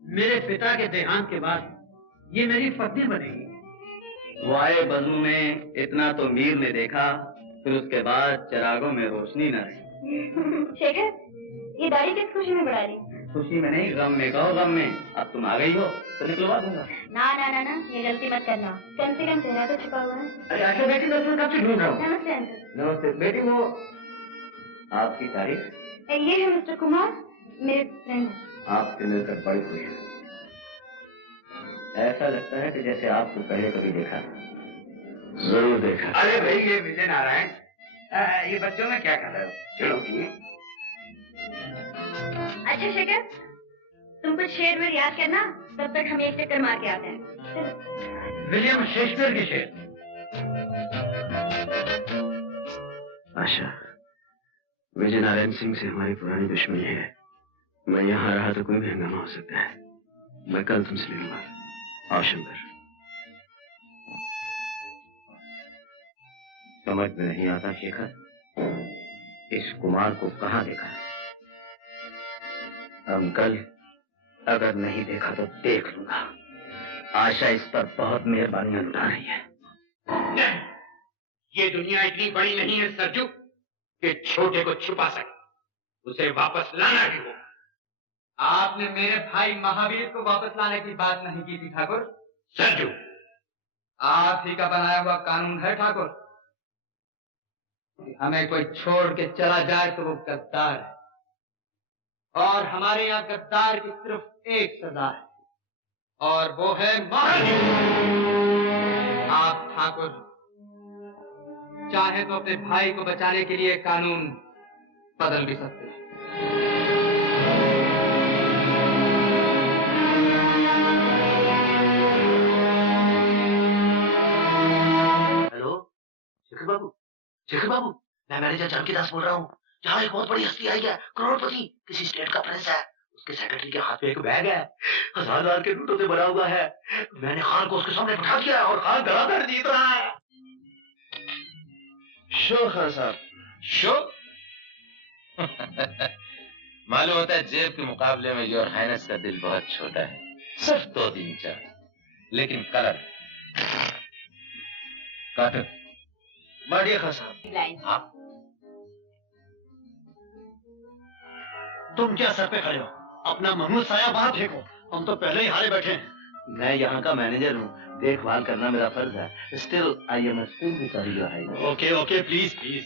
मेरे पिता के देहांत के बाद ये मेरी पत्नी बनेगी। वो आए बजू में इतना तो मीर ने देखा, फिर उसके बाद चिरागों में रोशनी न रही। शेखर, ये दाढ़ी किस खुशी में बढ़ा रही? खुशी में नहीं, गम में। कहो गम में। अब तुम आ गई हो तो निकलवा दूंगा। ना ना ना ना, ये गलती मत करना। कम से कम चेहरा तो छुपा हुआ है। अरे आशा बेटी, मैं तुम्हें कब से ढूंढ रहा हूँ। नमस्ते अंकल। नमस्ते बेटी। वो आपकी तारीफ? ये है मिस्टर कुमार, मेरे फ्रेंड हैं। आपसे मिलकर बड़ी खुशी है। ऐसा लगता है कि जैसे आपको पहले कभी देखा। जरूर देखा। अरे भाई, ये विजय नारायण, ये बच्चों में क्या कर रहे हो? चलो की। अच्छा शेखर, तुम कुछ शेर वेर याद करना, तब तक हम एक चक्कर मार के आते हैं। विलियम शेक्सपियर के शेर। आशा, विजय नारायण सिंह से हमारी पुरानी दुश्मनी है। मैं यहाँ रहा तो कोई भी हंगामा हो सकता है। मैं कल तुमसे मिलूंगा। आओ शंकर। समझ में नहीं आता शेखर, इस कुमार को कहाँ देखा? अंकल, अगर नहीं देखा तो देख लूंगा। आशा इस पर बहुत मेहरबानियां लुटा रही है। नहीं, ये दुनिया इतनी बड़ी नहीं है सरजू कि छोटे को छुपा सके। उसे वापस लाना भी होगा। आपने मेरे भाई महावीर को वापस लाने की बात नहीं की थी ठाकुर। सरजू, आप ही का बनाया हुआ कानून है ठाकुर। हमें कोई छोड़ के चला जाए तो वो गद्दार है, और हमारे यहाँ गद्दार की सिर्फ एक सजा है, और वो है मौत। आप ठाकुर चाहे तो अपने भाई को बचाने के लिए कानून बदल भी सकते हैं। हेलो शेखर बाबू, शेखर बाबू, मैं मैनेजर जानकी दास बोल रहा हूँ। यहाँ एक बहुत बड़ी हस्ती आई है, करोड़पति, किसी स्टेट का प्रिंस है। उसके सेक्रेटरी के हाथ में एक बैग है, 1000 के नोटों से भरा हुआ है। मैंने खान को उसके सामने बिठा दिया है और खान धड़ाधड़ जीत रहा है। शो खान साहब। शो? मालूम होता है जेब के मुकाबले में योर हाइनेस का दिल बहुत छोटा है। सिर्फ 2-3-4, लेकिन कलर कॉटन। बढ़िया खान साहब। हाँ, तुम क्या सर पे खड़े हो? अपना महमूद साया वहां फेंको, हम तो पहले ही हारे बैठे हैं। मैं यहाँ का मैनेजर हूँ, देखभाल करना मेरा फर्ज है। Still I am extremely sorry your highness. Okay okay, please please.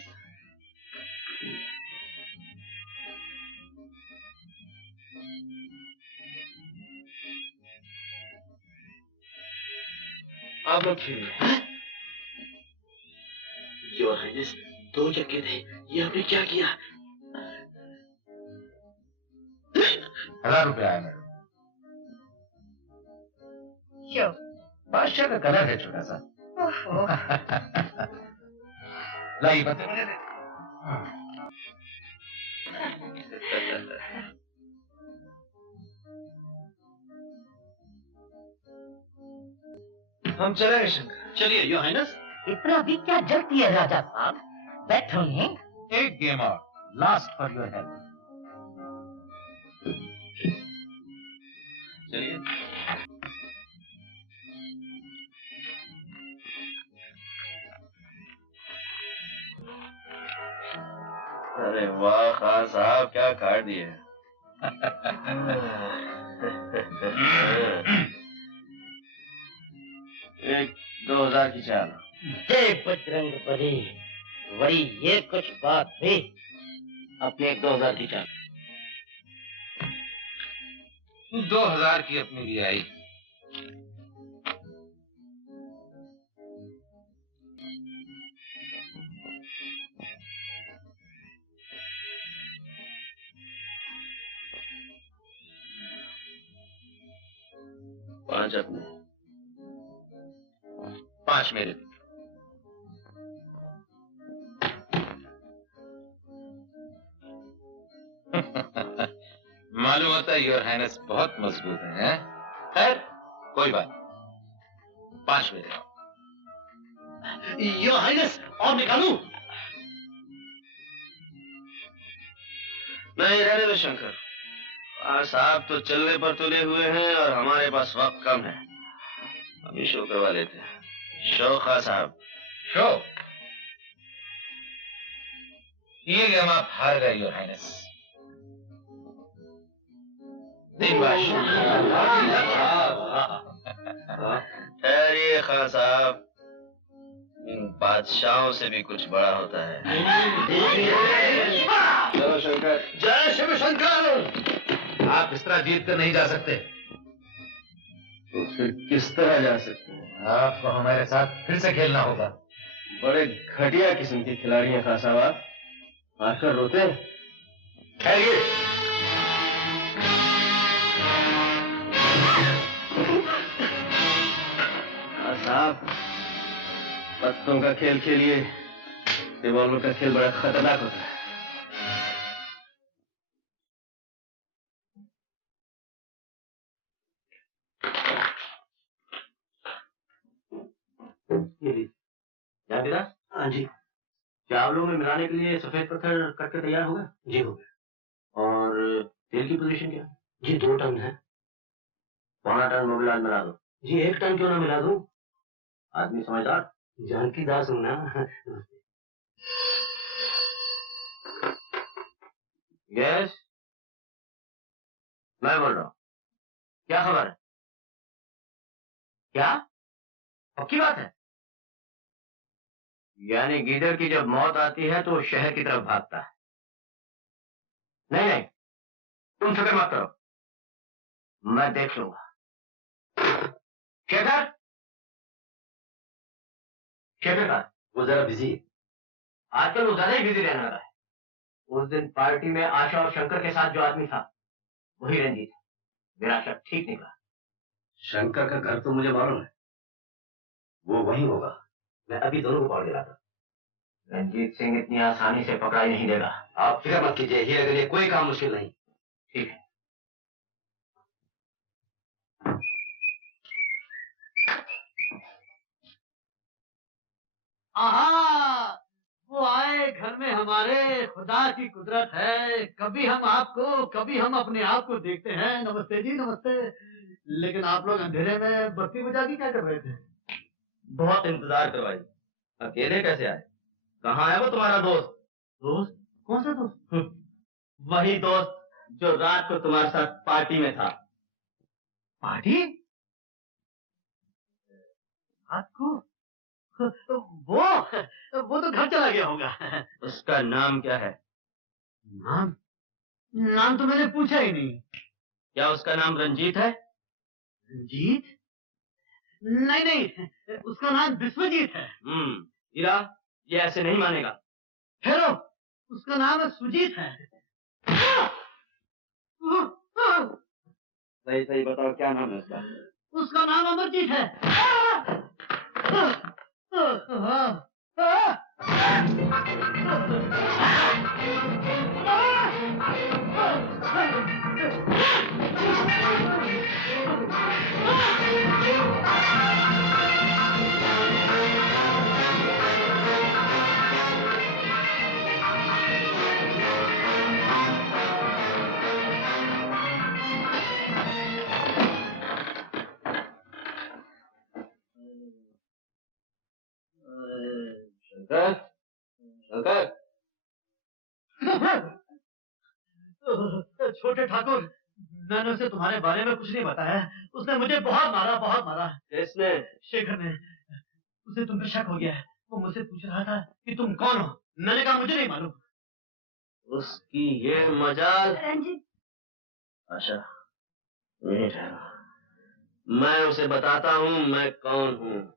आप लोग खेलिए। योर हाइनेस, 2 चक्के थे, ये आपने क्या किया? 1000 रुपये आया मैडम। क्यों? बादशाह का कलर है छोटा सा। लाइए पत्ते मुझे दे। हम चलेंगे शंकर। चलिए योर हाइनेस। इतना भी क्या जल्दी है राजा साहब? बैठिए। एक गेम और, लास्ट फॉर योर हेल्प। चलिए। अरे वाह खान साहब, क्या काट दिए। एक 2000 की चाल। जय बजरंग बली। वही ये कुछ बात हुई। अपने एक 2000 की चाल। 2000 की अपनी भी आई। पांच अपने। 5 मेरे। मालूम होता है योर हाइनेस बहुत मजबूत है। खैर कोई बात, 5 मेरे। योर हाइनेस, और निकालूं? नहीं, रहने दो शंकर। साहब तो चलने पर तुले हुए हैं और हमारे पास वक्त कम है। हम ही शो करवा लेते हैं। शो खान साहब। शो? ये गेम आप हार गए योर हाइनेस। ठहरिए खान साहब, इन बादशाहों से भी कुछ बड़ा होता है। चलो शंकर। जय शिव शंकर। आप इस तरह जीत कर नहीं जा सकते। तो फिर किस तरह जा सकते हैं? आपको हमारे साथ फिर से खेलना होगा। बड़े घटिया किस्म के खिलाड़ी हैं खान साहब। आकर रोते हैं। ठहरिए। साहब, पत्तों का खेल खेलिए, रिवॉल्वर का खेल बड़ा खतरनाक होता है। ये लीजिए। जावेदास? हाँ जी। चावलों में मिलाने के लिए सफेद पत्थर कट के तैयार हो गए? जी हो गए। और तेल की पोजीशन क्या है? जी 2 टन है। 1.25 टन मोबिलाज मिला दो। जी 1 टन क्यों ना मिला दूं? आदमी समझदार, जानकी दास हूं ना। यस, मैं बोल रहा हूँ। क्या खबर है? क्या पक्की बात है? यानी गीदड़ की जब मौत आती है तो वो शहर की तरफ भागता है। नहीं नहीं, तुम फिक्र मत करो, मैं देख लूंगा। शेखर, शेखर का वो जरा बिजी है आजकल, वो ज्यादा ही बिजी रहने लगा है। उस दिन पार्टी में आशा और शंकर के साथ जो आदमी था वही रंजीत है। मेरा शक ठीक निकला। शंकर का घर तो मुझे मालूम है, वो वहीं होगा। मैं अभी दोनों को पकड़ के लाता। रंजीत सिंह इतनी आसानी से पकड़ाई नहीं देगा। आप फिक्र मत कीजिए, ये अगर ये कोई काम मुश्किल नहीं। ठीक है। आहा, वो आए घर में हमारे, खुदा की कुदरत है। कभी हम आपको, कभी हम अपने आप को देखते हैं। नमस्ते जी, नमस्ते। लेकिन आप लोग अंधेरे में बत्ती बुझा के क्या कर रहे थे? बहुत इंतजार करवाई, अकेले कैसे आए? कहाँ है वो तुम्हारा दोस्त? दोस्त? कौन सा दोस्त? वही दोस्त जो रात को तुम्हारे साथ पार्टी में था। पार्टी? रात को? वो तो घर चला गया होगा। उसका नाम क्या है? नाम? नाम तो मैंने पूछा ही नहीं। क्या उसका नाम रंजीत है? रंजीत? नहीं नहीं, उसका नाम विश्वजीत है। हीरा, ये ऐसे नहीं मानेगा। हेलो, उसका नाम सुजीत है। सही सही बताओ, क्या नाम है उसका? उसका नाम अमरजीत है। शंकर, शंकर। छोटे ठाकुर, मैंने उसे तुम्हारे बारे में कुछ नहीं बताया। उसने मुझे बहुत मारा, बहुत मारा। किसने? शेखर ने। उसे तुम पे शक हो गया है। वो मुझसे पूछ रहा था कि तुम कौन हो। मैंने कहा मुझे नहीं मालूम। उसकी ये मजाल। रंजीत। आशा, यहीं ठहरो, मैं उसे बताता हूँ मैं कौन हूँ।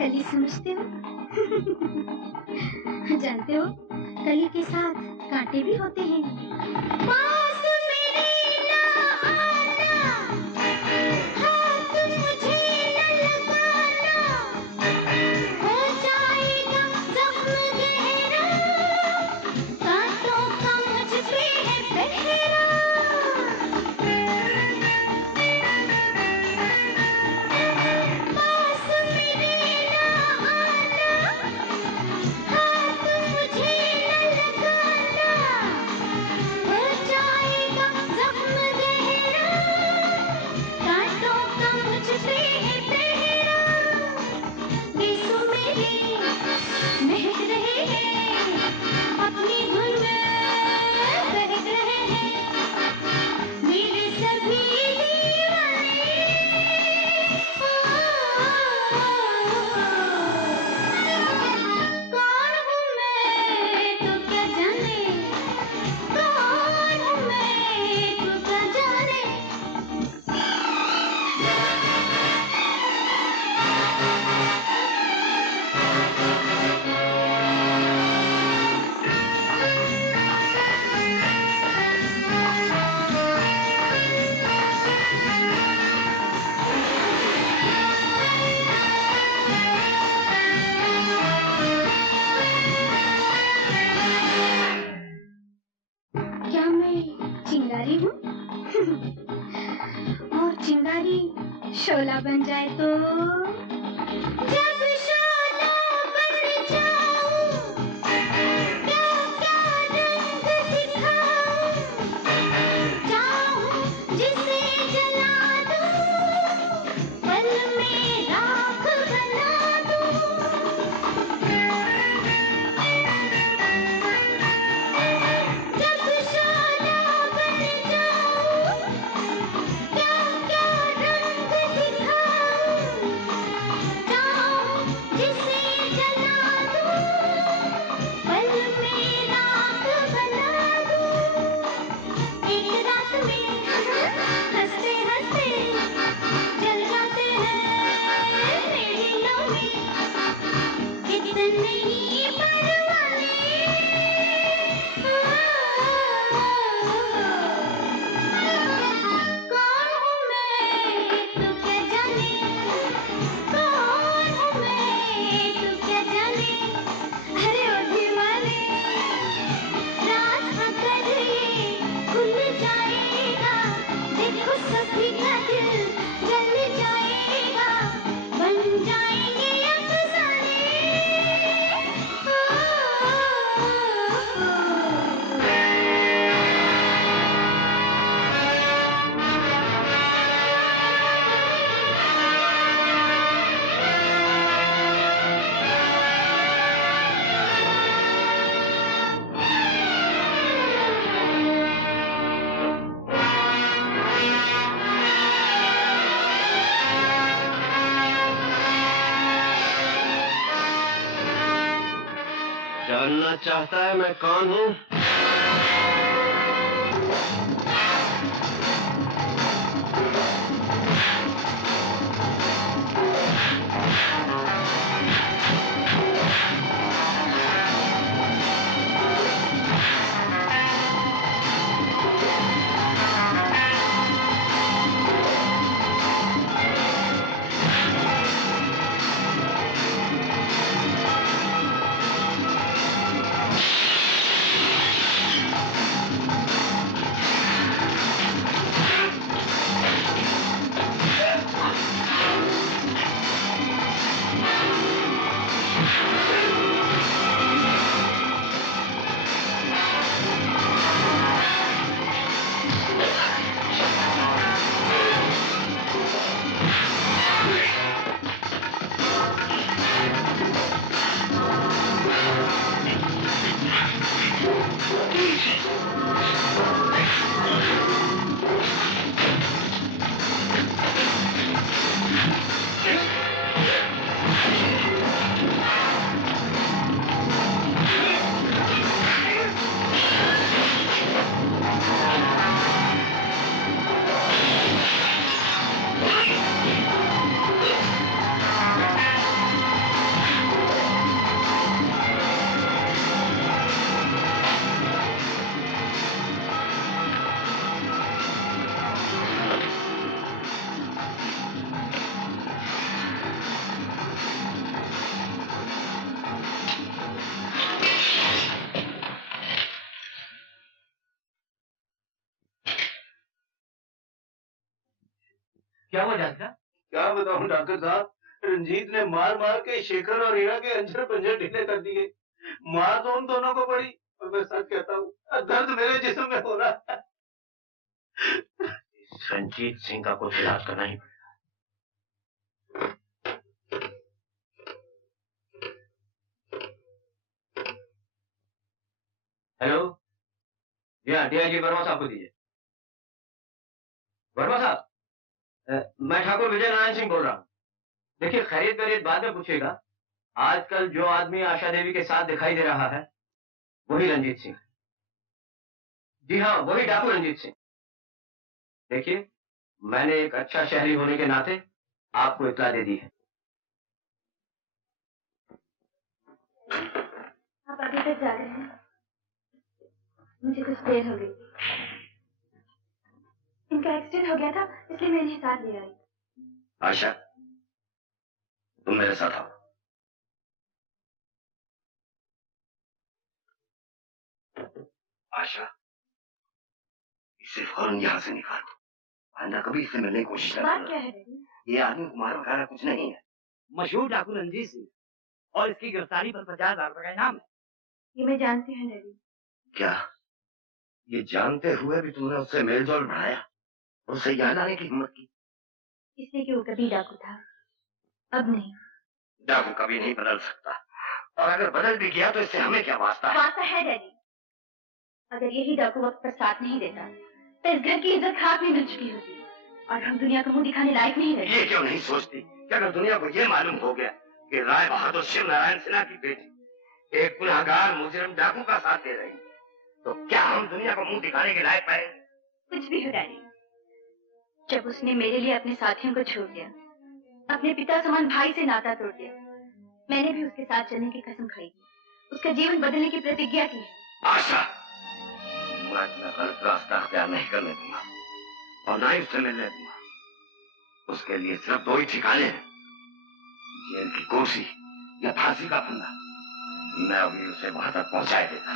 कली समझते हो? जानते हो, कली के साथ कांटे भी होते हैं। पास मेरे ना आना, हाथ मुझे न लगाना, हो जाएगा जख्म गहरा, कांटों का मुझ पे है पहरा। जाएगा क्या मैं चिंगारी हूँ? और चिंगारी शोला बन जाए तो जब शोला बन जाऊं क्या क्या रंग दिखाऊं, चाहूं जिसे जला दूं, पल में राख बना दूं। जब शोला बन जाऊं क्या क्या रंग दिखाऊं, चाहूं जिसे जला दूं, पल में राख बना दूं। एक रात में हंसते हंसते जल जाते हैं मेरे लौहे कितने ही परवाने। कौन हूँ मैं तू क्या जाने, कौन हूँ मैं तू क्या जाने। अरे ओ दीवाने, राज अगर ये खुल जाएगा, देखो सभी का दिल जल जाएगा, बन जाएंगे अफसाने। जानना चाहता है मैं कौन हूँ? क्या हुआ जानका? क्या बताऊं डॉक्टर साहब, रंजीत ने मार मार के शेखर और हीरा के अंजर पंजर ढीले कर दिए। मार तो उन दोनों को पड़ी, और मैं सच कहता हूँ दर्द मेरे जिस्म में हो रहा है। रंजीत सिंह का कुछ इलाज करना ही पड़ेगा। हेलो, जी हाँ, डीआईजी वर्मा साहब को दीजिए। वर्मा साहब, मैं ठाकुर विजय नारायण सिंह बोल रहा हूँ। देखिए, खैरियत वैरियत बाद में पूछेगा। आजकल जो आदमी आशा देवी के साथ दिखाई दे रहा है वही रंजीत सिंह। जी हाँ, वही डाकू रंजीत सिंह। देखिए, मैंने एक अच्छा शहरी होने के नाते आपको इत्तला दे दी है। आप अभी तक जा रहे हैं? मुझे कुछ देर हो गई। इनका एक्सीडेंट हो गया था, इसलिए मैं इन्हें साथ ले आई। आशा, तुम मेरे साथ आओ। आशा, इसे फौरन यहाँ से निकालो। आइंदा कभी इससे मिलने की कोशिश न बात क्या है डैडी? ये आदमी कुमार वगैरह कुछ नहीं है। मशहूर डाकू रंजीत सिंह, और इसकी गिरफ्तारी पर 50,000 रुपए का इनाम है। ये मैं जानती हूँ डैडी। क्या ये जानते हुए भी तुमने उससे मेलजोल बढ़ाया और उसे यहाँ लाने की हिम्मत की? इसलिए कि वो कभी डाकू था, अब नहीं। डाकू कभी नहीं बदल सकता, और अगर बदल भी गया तो इससे हमें क्या वास्ता है? वास्ता है डैडी। अगर यही डाकू वक्त पर साथ नहीं देता तो इस घर की इज्जत खाक में मिल चुकी होती और हम दुनिया को मुंह दिखाने लायक नहीं रहते। ये क्यों नहीं सोचती कि अगर दुनिया को ये मालूम हो गया कि राय बहादुर शिव नारायण सिन्हा की बेटी एक गुनहगार मुजरिम डाकू का साथ दे रही, तो क्या हम दुनिया को मुंह दिखाने के लायक पाए? कुछ भी हो डैडी, जब उसने मेरे लिए अपने साथियों को छोड़ दिया, अपने पिता समान भाई से नाता तोड़ दिया, मैंने भी उसके साथ चलने की कसम खाई थी, उसका जीवन बदलने की प्रतिज्ञा की है। आशा, मैं अपना गलत रास्ता अख्तियार नहीं करने दूंगा और ना ही उससे मिलने दूंगा। उसके लिए सिर्फ दो ही ठिकाने हैं, जेल की कुर्सी या फांसी का फंदा। मैं अभी उसे वहां तक पहुंचाए देता।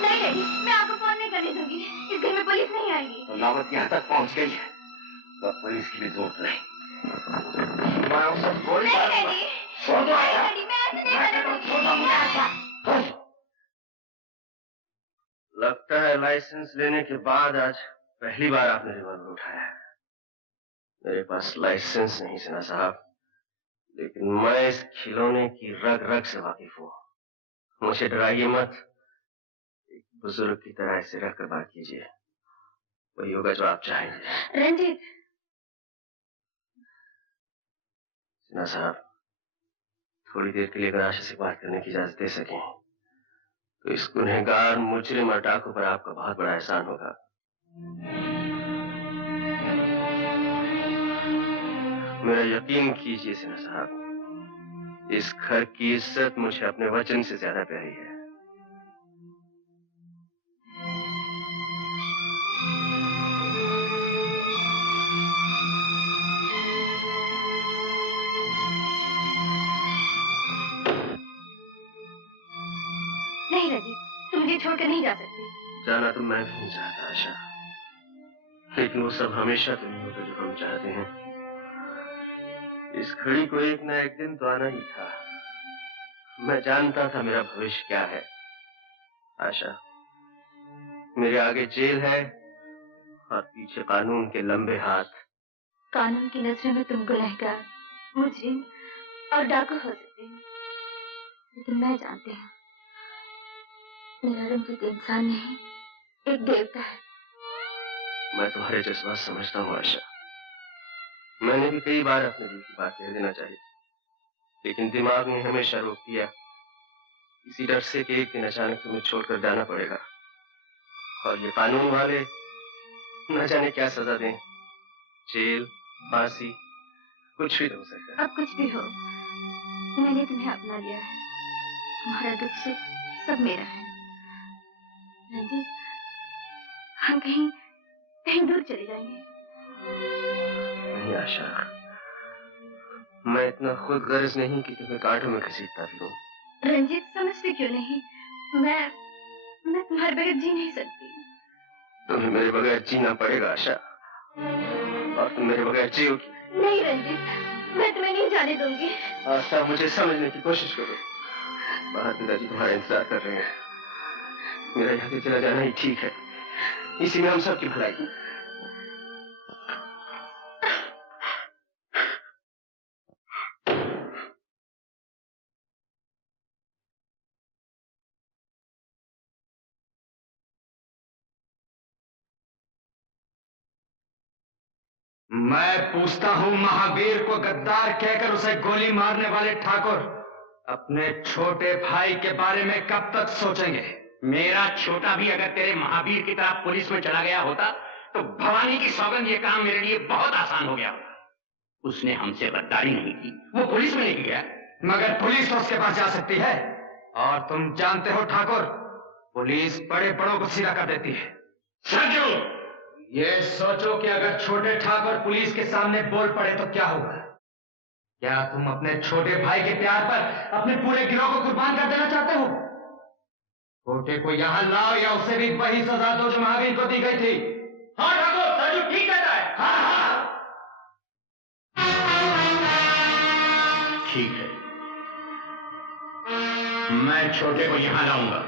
नहीं डैडी, मैं आपको फोन नहीं करने दूंगी। इस घर में पुलिस नहीं आएगी। तो नौबत यहाँ तक पहुंच गई है तो पुलिस की भी जरूरत नहीं। मैं उसे गोली मारूंगा। लगता है लाइसेंस लेने के बाद आज पहली बार आपने रिवॉल्वर उठाया है। मेरे पास लाइसेंस नहीं सिन्हा साहब, लेकिन मैं इस खिलौने की रग रग से वाकिफ हूँ। मुझे डराइए मत, एक बुजुर्ग की तरह इसे रखकर बात कीजिए, वही होगा जो आप चाहेंगे। रंजीत। सिन्हा साहब, थोड़ी देर के लिए अगर आशा से बात करने की इजाजत दे सकें तो इस गुनहगार मुजरिम और डाकू पर आपका बहुत बड़ा एहसान होगा। मेरा यकीन कीजिए सिन्हा साहब, इस घर की इज्जत मुझे अपने वचन से ज्यादा प्यारी है। नहीं रंजीत, तुम मुझे छोड़कर नहीं जा सकते। जाना तो मैं भी नहीं चाहता आशा, लेकिन वो सब हमेशा तो नहीं होता जो हम चाहते हैं। इस घड़ी को एक ना एक दिन तो आना ही था। मैं जानता था मेरा भविष्य क्या है। आशा, मेरे आगे जेल है और पीछे कानून के लंबे हाथ। कानून की नजरों में तुम गुनहगार, मुजरिम और डाकू हो सकते हो, लेकिन मैं जानती हूँ मेरा रंजीत इंसान नहीं, एक देवता है। मैं तुम्हारे जज्बात समझता हूँ आशा। मैंने भी कई बार अपने दिल की बात कह देना चाहिए, लेकिन दिमाग ने हमेशा रोक दिया, इसी डर से कि एक दिन अचानक तुम्हें छोड़कर जाना पड़ेगा और ये कानून वाले न जाने क्या सजा दें, जेल, फांसी, कुछ भी हो सकता है। अब कुछ भी हो, मैंने तुम्हें अपना लिया है, तुम्हारा दुख सुख सब मेरा है। रंजीत, हम कहीं कहीं दूर चले जाएंगे। नहीं आशा, मैं इतना खुद गर्ज नहीं कि तुम्हें कांटों में घसीटता फिरूं। रंजीत, समझते क्यों नहीं? मैं तुम्हारे बगैर जी नहीं सकती। तुम्हें मेरे बगैर जीना पड़ेगा आशा, और तुम मेरे बगैर जियोगी। नहीं रंजीत, मैं तुम्हें नहीं जाने दूंगी। आशा, मुझे समझने की कोशिश करो। बाहर पिताजी तुम्हारा इंतजार कर रहे हैं। मेरा यहाँ से चला जाना ही ठीक है, इसी में हम सबकी भलाई। मैं पूछता हूं, महावीर को गद्दार कहकर उसे गोली मारने वाले ठाकुर अपने छोटे भाई के बारे में कब तक सोचेंगे? मेरा छोटा भी अगर तेरे महावीर की तरह पुलिस में चला गया होता तो भवानी की सौगंध ये काम मेरे लिए बहुत आसान हो गया होता। उसने हमसे गद्दारी नहीं की, वो पुलिस में नहीं गया। मगर पुलिस तो उसके पास जा सकती है, और तुम जानते हो ठाकुर, पुलिस बड़े बड़ों को सीधा कर देती है। सरजू, ये सोचो कि अगर छोटे ठाकुर पुलिस के सामने बोल पड़े तो क्या होगा? क्या तुम अपने छोटे भाई के प्यार पर अपने पूरे गिरोह को कुर्बान कर देना चाहते हो? छोटे को यहां लाओ या उसे भी वही सजा दो जो महावीर को दी गई थी। हाँ ठाकुर, सरजू ठीक कहता है। हाँ हाँ ठीक है, मैं छोटे को यहां लाऊंगा,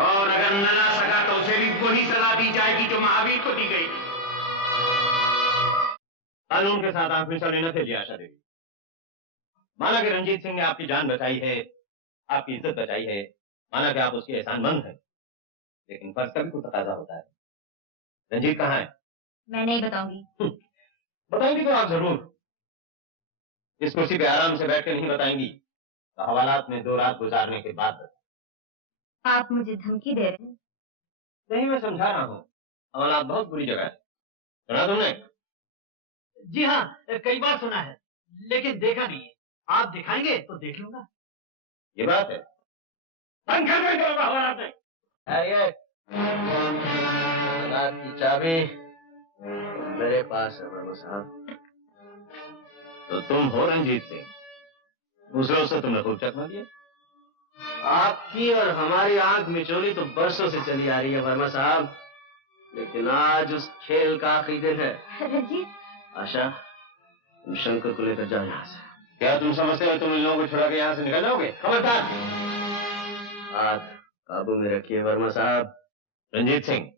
और अगर न ला सका तो उसे भी वही सजा दी जाएगी जो महावीर को दी गई। कानून के साथ आंख मिचौली न थे आशा देवी। माना कि रंजीत सिंह ने आपकी जान बचाई है, आपकी इज्जत बचाई है, माना कि आप उसके एहसानमंद हैं, लेकिन फर्ज का भी कुछ तकाजा होता है। रंजीत कहाँ है? मैं नहीं बताऊंगी। बताएंगी तो आप जरूर। इस कुर्सी पे आराम से बैठ के नहीं बताएंगी तो हवालात में 2 रात गुजारने के बाद। आप मुझे धमकी दे रहे हैं? नहीं, मैं समझा रहा हूँ, हवालात बहुत बुरी जगह है। सुना तुमने? जी हाँ, कई बार सुना है, लेकिन देखा नहीं है। आप दिखाएंगे तो देख लूंगा। ये बात है। हवालात में की चाबी मेरे पास है बाबू साहब। तो तुम हो रंजीत सिंह? दूसरों से तुमने खूब चकमा दिया। आपकी और हमारी आंख मिचोली तो बरसों से चली आ रही है वर्मा साहब, लेकिन आज उस खेल का आखिरी दिन है। रंजीत, आशा, तुम शंकर को लेकर जाओ यहाँ से। क्या तुम समझते हो तुम इन लोगों को छुड़ा के यहाँ से निकल जाओगे? खबरदार! हाथ काबू में रखिए वर्मा साहब। रंजीत सिंह,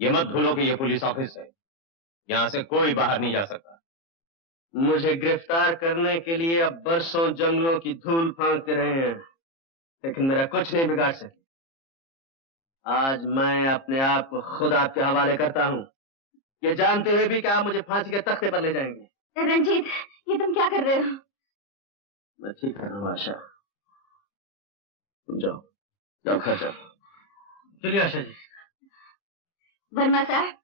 ये मत भूलो कि ये पुलिस ऑफिस है, यहाँ से कोई बाहर नहीं जा सकता। मुझे गिरफ्तार करने के लिए अब बरसों जंगलों की धूल फांकते रहे हैं, लेकिन मेरा कुछ नहीं बिगाड़ सके। आज मैं अपने आप को खुद आपके हवाले करता हूँ, ये जानते हुए भी कि आप मुझे फांसी के तख्ते पर ले जाएंगे। रंजीत, ये तुम क्या कर रहे हो? मैं ठीक कर रहा हूँ आशा। तुम जाओ, जाओ घर जाओ। चलिए आशा जी। वर्मा साहब,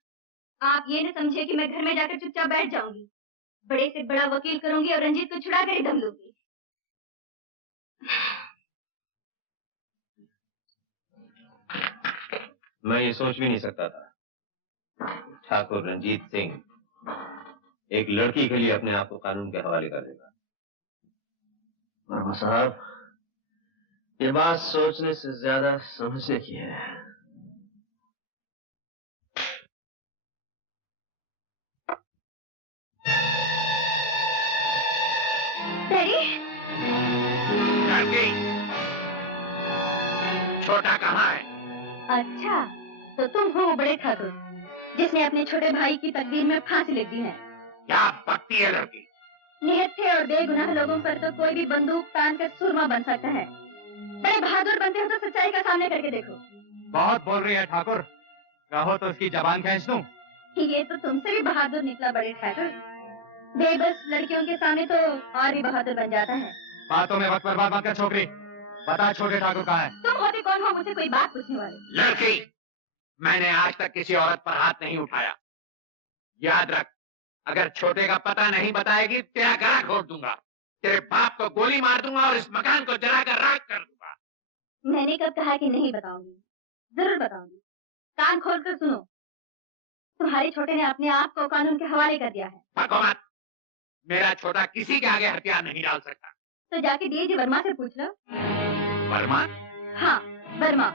आप ये न समझे कि मैं घर में जाकर चुपचाप बैठ जाऊंगी। बड़े से बड़ा वकील करूंगी और रंजीत को छुड़ा कर ही दम लूंगी। मैं ये सोच भी नहीं सकता था ठाकुर रंजीत सिंह एक लड़की के लिए अपने आप को कानून के हवाले कर देगा। वर्मा साहब, ये बात सोचने से ज्यादा समझने की है। लड़की, छोटा कहाँ है? अच्छा, तो तुम हो वो बड़े ठाकुर जिसने अपने छोटे भाई की तकदीर में फांसी लिख दी है। क्या बकती है लड़की? निहत्थे और बेगुनाह लोगों पर तो कोई भी बंदूक तान कर सुरमा बन सकता है। बड़े बहादुर बनते हो तो सच्चाई का सामने करके देखो। बहुत बोल रही है ठाकुर, कहो तो उसकी जबान खींच दूं। ये तो तुमसे भी बहादुर निकला बड़े ठाकुर। बेबस लड़कियों के सामने तो और भी बहादुर बन जाता है। बातों में वक्त बर्बाद मत कर छोकरी, बता छोटे ठाकुर कहाँ है? तुम होते कौन हो मुझे कोई बात पूछने वाले? लड़की, मैंने आज तक किसी औरत पर हाथ नहीं उठाया। याद रख, अगर छोटे का पता नहीं बताएगी तेरा गला घोट दूंगा, तेरे बाप को गोली मार दूंगा और इस मकान को जलाकर राख कर दूंगा। मैंने कब कहा कि नहीं बताऊंगी? जरूर बताऊंगी। कान खोल कर सुनो, तुम्हारे छोटे ने अपने आप को कानून के हवाले कर दिया है। भगवान, मेरा छोटा किसी के आगे हथियार नहीं डाल सकता। तो जाके डीएजी वर्मा से पूछ लो। वर्मा? हाँ, वर्मा,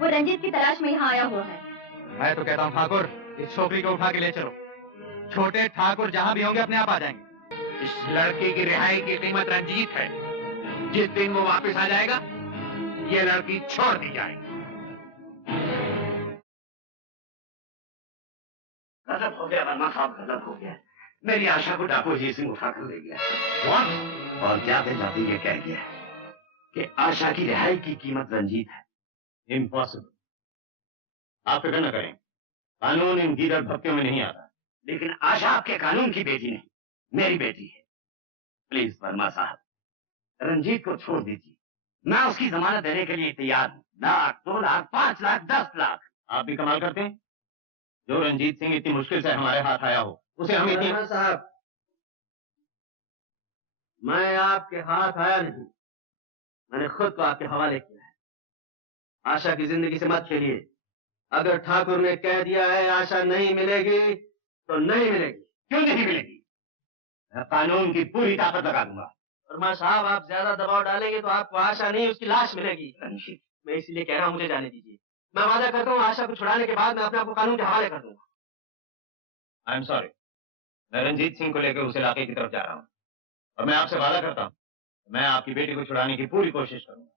वो रंजीत की तलाश में यहाँ आया हुआ है। मैं तो कहता हूँ ठाकुर, इस छोकरी को उठा के ले चलो। छोटे ठाकुर जहाँ भी होंगे अपने आप आ जाएंगे। इस लड़की की रिहाई की कीमत रंजीत है। जिस दिन वो वापस आ जाएगा, ये लड़की छोड़ दी जाएगी। गजब हो गया वर्मा साहब, गजब हो गया। मेरी आशा को डाकू अजीत सिंह उठा कर ले गया। और जाते जाते ये कह गया कि आशा की रिहाई की कीमत रंजीत है। इम्पॉसिबल। आप फिक्र न करें, कानून इन गीदड़ भक्तियों में नहीं आता। लेकिन आशा आपके कानून की बेटी नहीं, मेरी बेटी है। प्लीज वर्मा साहब, रंजीत को छोड़ दीजिए। मैं उसकी जमानत देने के लिए तैयार हूँ। 1 लाख, 2 लाख, 5 लाख, 10 लाख। आप भी कमाल करते हैं। जो रंजीत सिंह इतनी मुश्किल से हमारे हाथ आया हो, उसे हम इतनी... वर्मा साहब, मैं आपके हाथ आया नहीं, मैंने खुद को आपके हवाले किया है। आशा की जिंदगी से मत खेलिए। अगर ठाकुर ने कह दिया है आशा नहीं मिलेगी तो नहीं मिलेगी। क्यों नहीं मिलेगी? मैं कानून की पूरी ताकत लगा दूंगा। वर्मा साहब, आप ज्यादा दबाव डालेंगे तो आपको आशा नहीं, उसकी लाश मिलेगी। मैं इसलिए कह रहा हूं, मुझे जाने दीजिए। मैं वादा करता हूँ आशा को छुड़ाने के बाद मैं अपने आप को कानून के हवाले कर दूंगा। आई एम सॉरी, मैं रंजीत सिंह को लेकर उस इलाके की तरफ जा रहा हूँ और मैं आपसे वादा करता हूँ मैं आपकी बेटी को छुड़ाने की पूरी कोशिश करूंगा।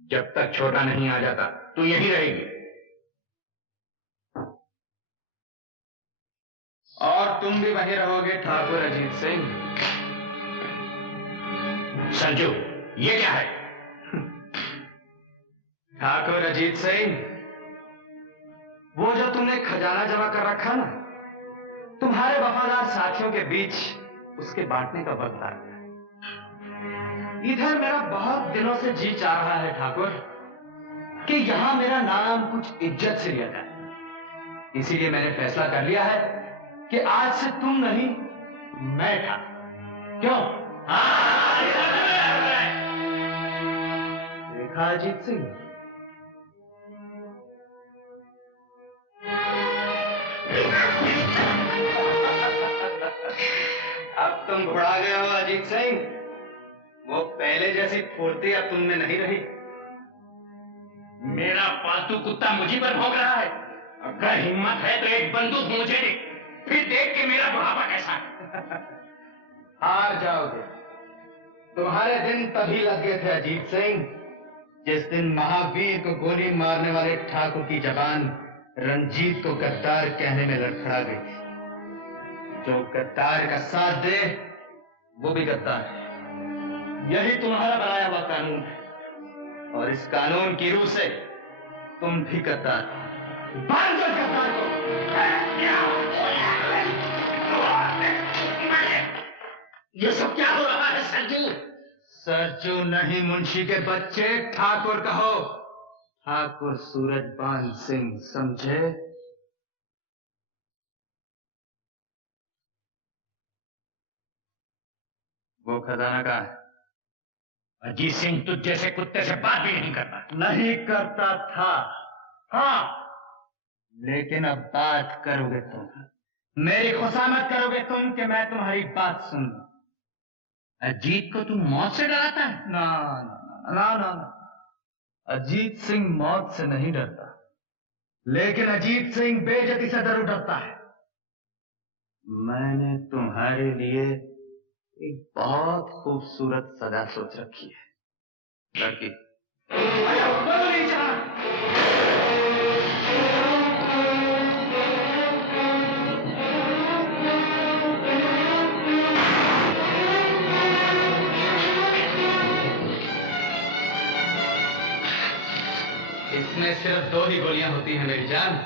जब तक छोटा नहीं आ जाता तू यहीं रहेगी और तुम भी वहीं रहोगे ठाकुर अजीत सिंह। संजू, ये क्या है? ठाकुर अजीत सिंह, वो जो तुमने खजाना जमा कर रखा ना, तुम्हारे वफादार साथियों के बीच उसके बांटने का वक्त आ गया। इधर मेरा बहुत दिनों से जी चाह रहा है ठाकुर कि यहां मेरा नाम कुछ इज्जत से लिया जाए। इसीलिए मैंने फैसला कर लिया है कि आज से तुम नहीं, मैं था। क्यों? देखा अजीत सिंह, अब तुम बुढ़ा गए हो अजीत सिंह। वो पहले जैसी फुर्ती अब तुम में नहीं रही। मेरा पालतू कुत्ता मुझी पर भौंक रहा है। अगर हिम्मत है तो एक बंदूक मुझे दे, फिर देख के मेरा बुढ़ापा कैसा है। हार जाओगे। तुम्हारे दिन तभी लग गए थे अजीत सिंह, जिस दिन महावीर को गोली मारने वाले ठाकुर की जबान रंजीत को गद्दार कहने में लड़खड़ा गई थी। जो गद्दार का साथ दे वो भी गद्दार है। यही तुम्हारा बनाया हुआ कानून है और इस कानून की रूह से तुम भी गद्दार हो। बांध दो गद्दार को। ये सब क्या हो रहा है सरजू? सरजू नहीं, मुंशी के बच्चे, ठाकुर कहो। ठाकुर सूरजबान सिंह, समझे? वो खजाना कहाँ है? अजीत सिंह तुझ जैसे कुत्ते से बात भी नहीं करता। नहीं करता था, हाँ, लेकिन अब बात करोगे तुम। मेरी खुशामद करोगे तुम कि मैं तुम्हारी बात सुन लूं। अजीत को तुम मौत से डराता है? ना ना ना ना ना, अजीत सिंह मौत से नहीं डरता, लेकिन अजीत सिंह बेइज्जती से जरूर डरता है। मैंने तुम्हारे लिए एक बहुत खूबसूरत सजा सोच रखी है, लड़की। इसमें सिर्फ 2 ही गोलियां होती हैं मेरी जान,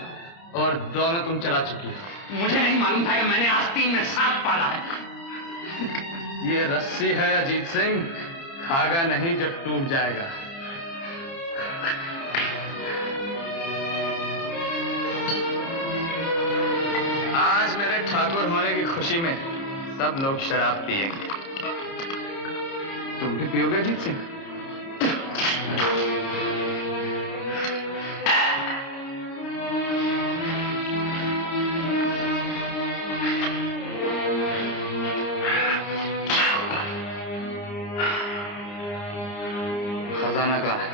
और दोनों तुम चला चुकी हो। मुझे नहीं मालूम था कि मैंने आस्तीन में सांप पाला है। ये रस्सी है अजीत सिंह, धागा नहीं जो टूट जाएगा। आज मेरे ठाकुर होने की खुशी में सब लोग शराब पिएंगे। तुम भी पियोगे अजीत सिंह? खजाना कहाँ है?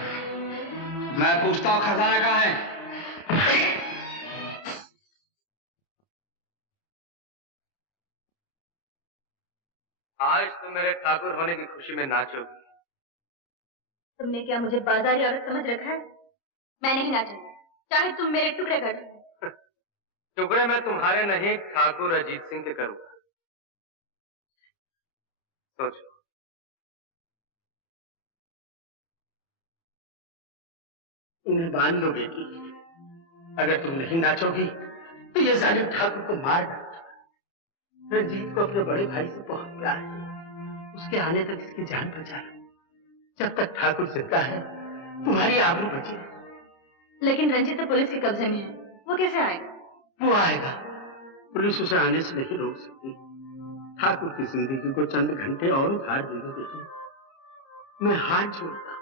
मैं पूछता हूँ, खजाना कहाँ है? आज तुम मेरे ठाकुर होने की खुशी में नाचोगी। तुमने क्या मुझे बाजारी औरत समझ रखा है? मैं नहीं नाचूंगी, चाहे तुम मेरे टुकड़े कर दो। टुकड़े मैं तुम्हारे नहीं, ठाकुर अजीत सिंह के करूंगा। सोचो। उन्हें बांध लो बेटी, अगर तुम नहीं नाचोगी तो ये जालिम ठाकुर को मार डालता। रंजीत को अपने बड़े भाई से बहुत प्यार है, उसके आने तक इसकी जान बचा लो। जब तक ठाकुर जिंदा है तुम्हारी आबरू बची है। लेकिन रंजीत तो पुलिस के कब्जे में है, वो कैसे आएगा? वो आएगा, पुलिस उसे आने से नहीं रोक सकती। ठाकुर की जिंदगी को चंद घंटे और उधार देने देगी। मैं हाथ जोड़ता हूं।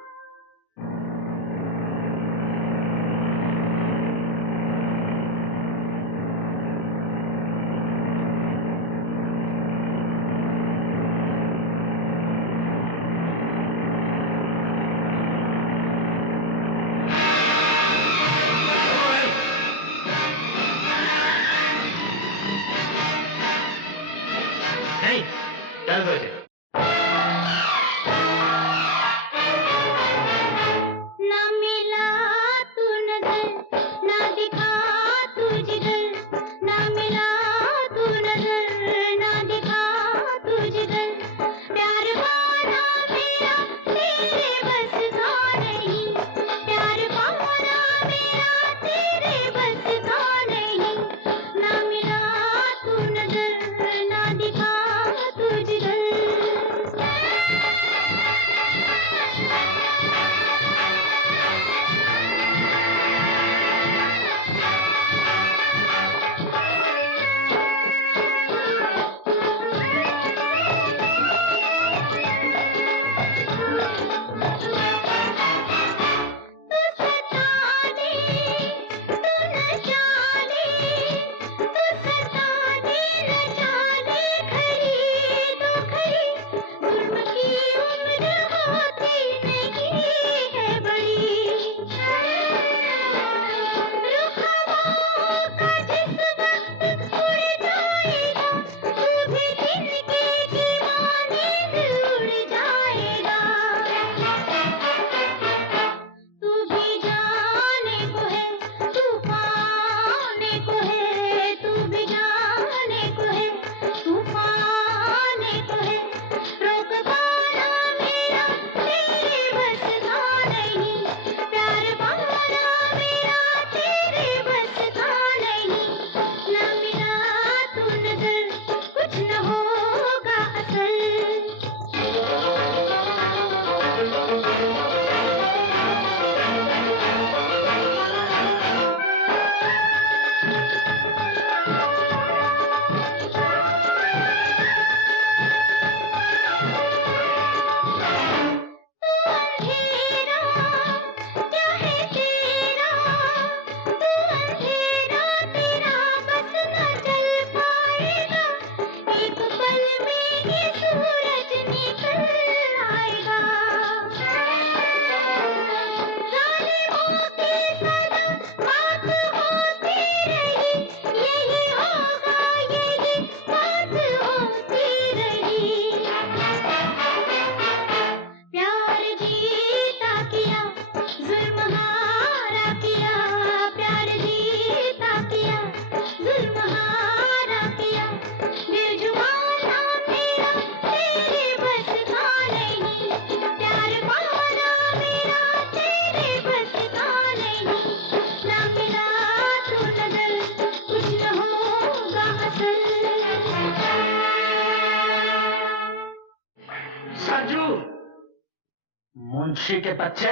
मुंशी के बच्चे,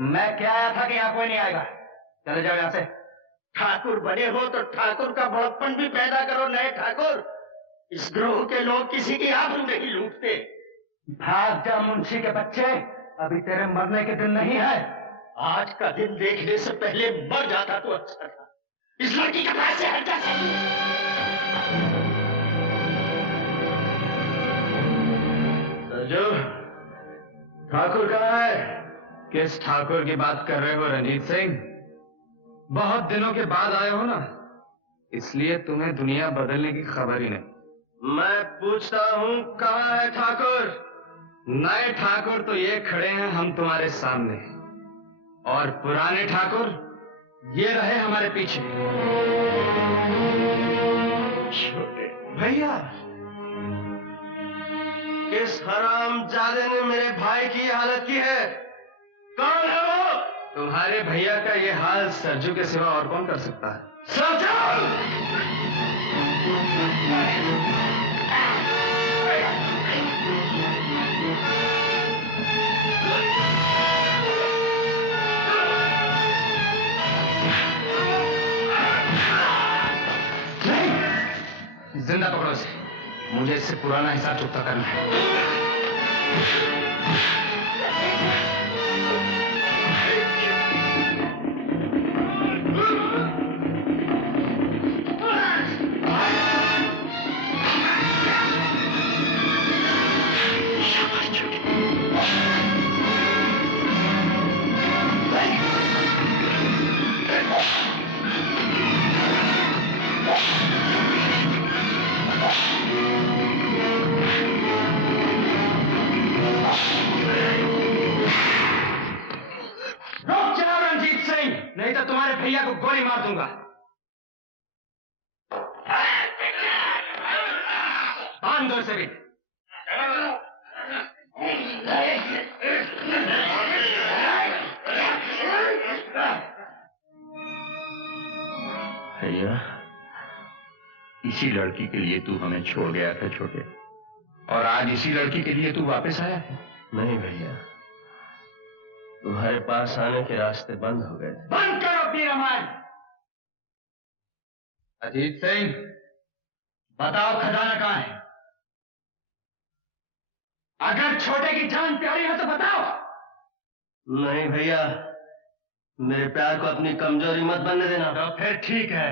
मैं क्या आया था कि यहाँ कोई नहीं आएगा। चले जाओ यहाँ से। ठाकुर बने हो तो ठाकुर का बड़प्पन भी पैदा करो। नए ठाकुर, इस ग्रोह के लोग किसी की आबरू नहीं लूटते। भाग जा मुंशी के बच्चे, अभी तेरे मरने के दिन नहीं है। आज का दिन देखने से पहले मर जाता तो अच्छा था। इस लड़की के पास से हट जा। सरजू, ठाकुर कहाँ है? किस ठाकुर की बात कर रहे हो रंजीत सिंह? बहुत दिनों के बाद आए हो ना, इसलिए तुम्हें दुनिया बदलने की खबर ही नहीं। मैं पूछता हूँ कहाँ है ठाकुर? नए ठाकुर तो ये खड़े हैं हम तुम्हारे सामने, और पुराने ठाकुर ये रहे हमारे पीछे। छोटे भैया, किस हरामजादे ने मेरे भाई की हालत की है? कौन है वो? तुम्हारे भैया का ये हाल सरजू के सिवा और कौन कर सकता है? नहीं, जिंदा पकड़ो इसे। मुझे इससे पुराना हिसाब चुकता करना है। नहीं तो तुम्हारे भैया को गोली मार दूंगा। बांध दो इसे भी। भैया, इसी लड़की के लिए तू हमें छोड़ गया था छोटे, और आज इसी लड़की के लिए तू वापस आया है। नहीं भैया, तुम्हारे पास आने के रास्ते बंद हो गए। बंद करो अपनी रामायण। अजीत सिंह, बताओ खजाना कहाँ है? अगर छोटे की जान प्यारी है तो बताओ। नहीं भैया, मेरे प्यार को अपनी कमजोरी मत बनने देना। तो फिर ठीक है,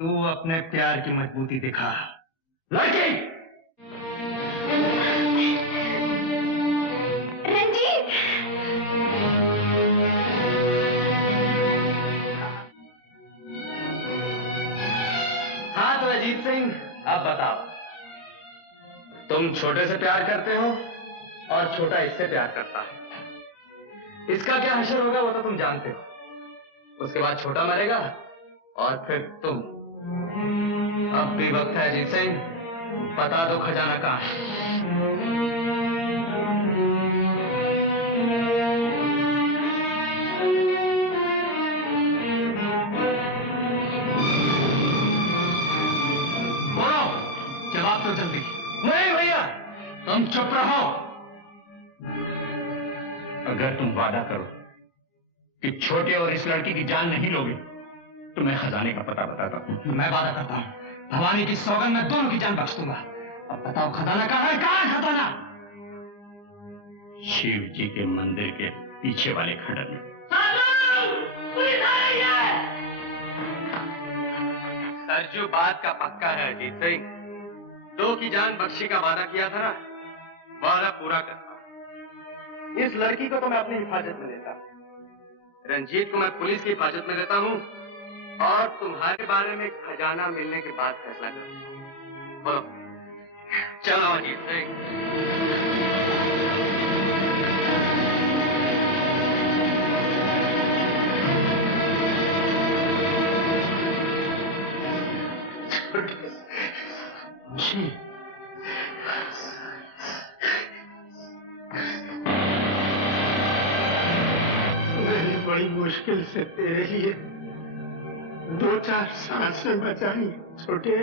तू अपने प्यार की मजबूती दिखा। लड़की रंजीत, हाँ तो अजीत सिंह, अब बताओ, तुम छोटे से प्यार करते हो और छोटा इससे प्यार करता है। इसका क्या हशर होगा वो तो तुम जानते हो। उसके बाद छोटा मरेगा और फिर तुम। अब भी वक्त है अजीत सिंह, बता दो खजाना कहाँ है। बोलो, जवाब दो जल्दी। नहीं भैया, तुम चुप रहो। अगर तुम वादा करो कि छोटे और इस लड़की की जान नहीं लोगे तो मैं खजाने का पता बताता हूँ। मैं वादा करता हूँ, भवानी की सौगंध में दोनों की जान बख्श दूंगा। अब बताओ खजाना कहाँ है? कहाँ है खजाना? शिव जी के मंदिर के पीछे वाले खंडर में। सरजू बात का पक्का है अजीत सिंह। 2 की जान बख्शी का वादा किया था ना, वादा पूरा करता। इस लड़की को तो मैं अपनी हिफाजत में लेता, रंजीत को मैं पुलिस की हिफाजत में लेता हूँ, और तुम्हारे बारे में खजाना मिलने के बाद फैसला करूंगा। बोलो, चलो अजीत सिंह। मैंने बड़ी मुश्किल से तेरे लिए 2-4 सांसें बचाई छोटे।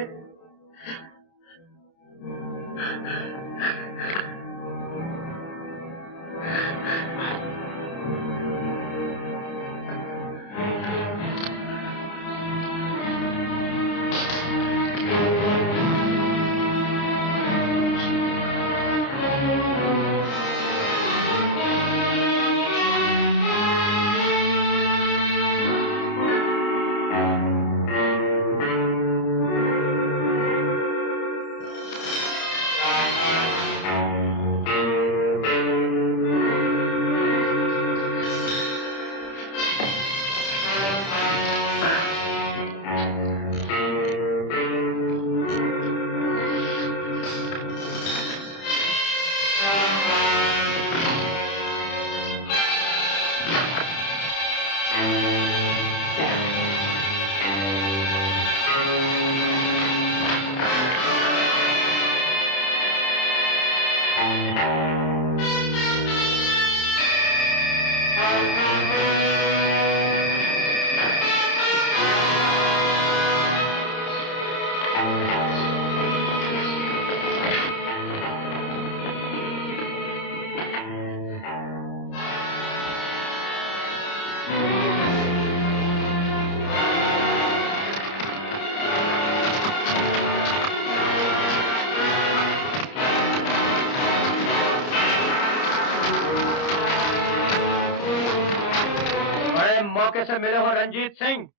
से मिले हो रंजीत सिंह।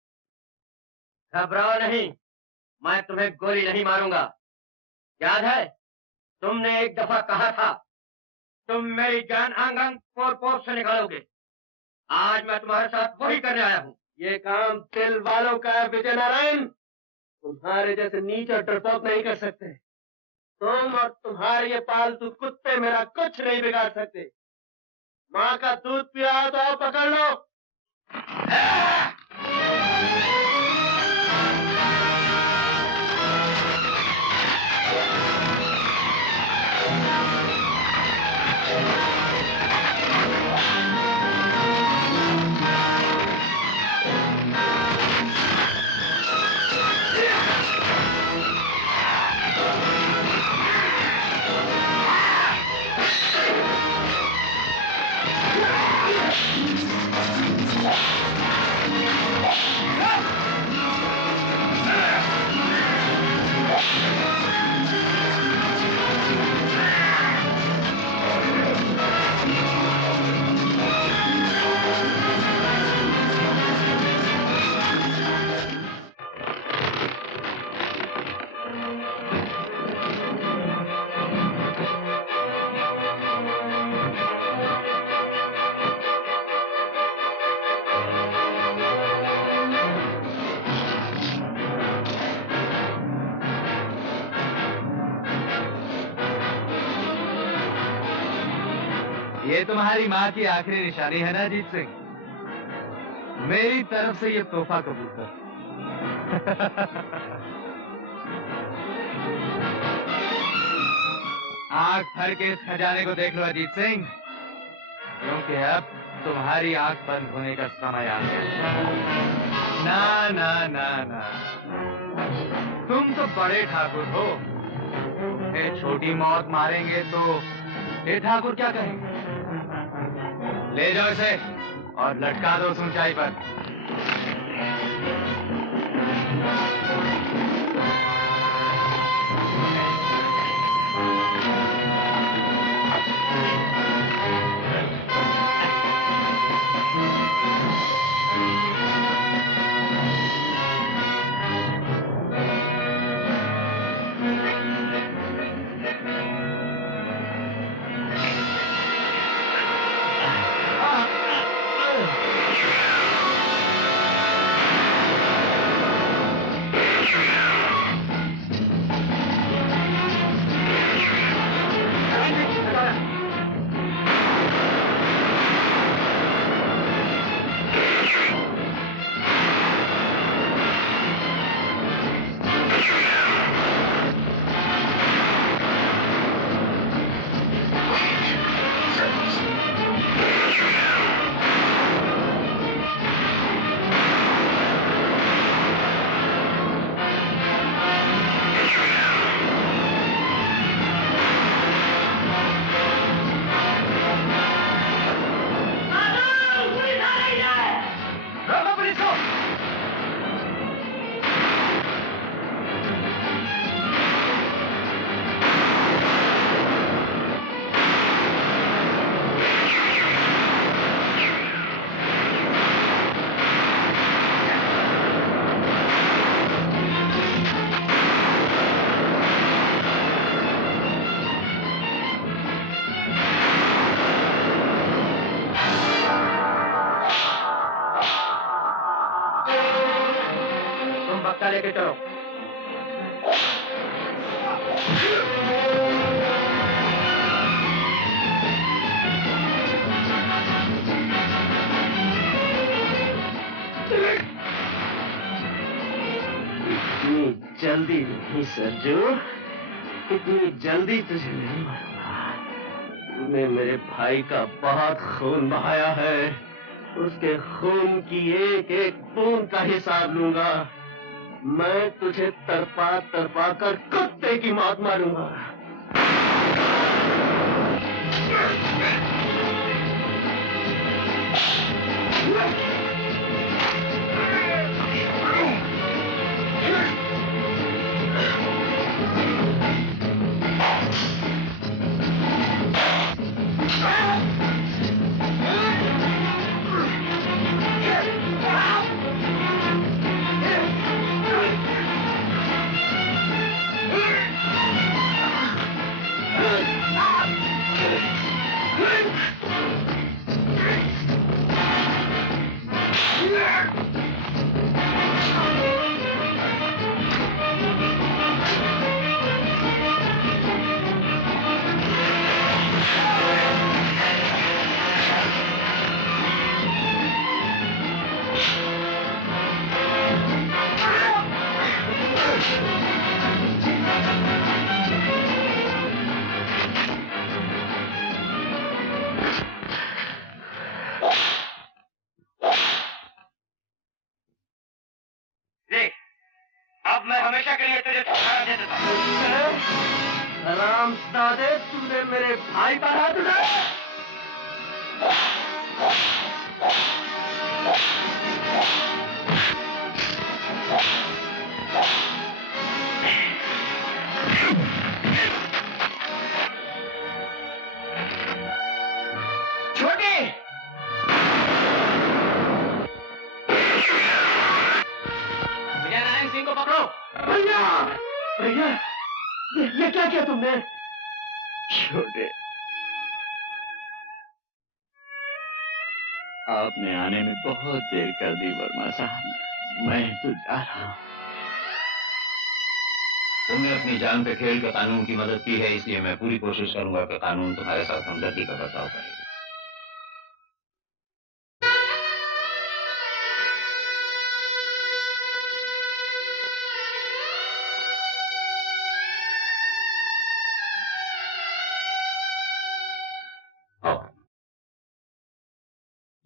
घबराओ नहीं, मैं तुम्हें गोली नहीं मारूंगा। याद है तुमने एक दफा कहा था तुम मेरी जान अंग अंग पोर पोर से निकालोगे। आज मैं तुम्हारे साथ वही करने आया हूँ। ये काम दिल वालों का है विजय नारायण। तुम्हारे जैसे नीच और डरपोक नहीं कर सकते। तुम और तुम्हारे ये पालतू कुत्ते मेरा कुछ नहीं बिगाड़ सकते। माँ का दूध पिया तो आओ पकड़ लो। ये तुम्हारी माँ की आखिरी निशानी है ना अजीत सिंह? मेरी तरफ से ये तोहफा कबूल कर। आंख भर के इस खजाने को देख लो अजीत सिंह, क्योंकि अब तुम्हारी आंख बंद होने का समय आ गया। ना ना ना ना, तुम तो बड़े ठाकुर हो। तुम्हें छोटी मौत मारेंगे तो ये ठाकुर क्या कहेंगे? ले जाओ इसे और लटका दो उस ऊंचाई पर। लेके चलो। इतनी जल्दी नहीं सरजू, इतनी जल्दी तुझे नहीं मारूंगा। तूने मेरे भाई का बहुत खून बहाया है, उसके खून की एक एक बूंद का हिसाब लूंगा। मैं तुझे तड़पा तड़पा कर कुत्ते की मौत मारूंगा। मैं हमेशा के लिए तुझे छुटकारा दे देता हूँ। आराम दादे, तूने मेरे भाई पर हाथ उठाया। छोटे विजय नारायण सिंह को पकड़ो। भैया भैया, ये क्या किया तुमने? छोटे, आपने आने में बहुत देर कर दी वर्मा साहब। मैं तो जा रहा हूँ। तुमने अपनी जान पे खेल के कानून की मदद की है, इसलिए मैं पूरी कोशिश करूंगा कि कानून तुम्हारे साथ हमदर्दी का बर्ताव करे।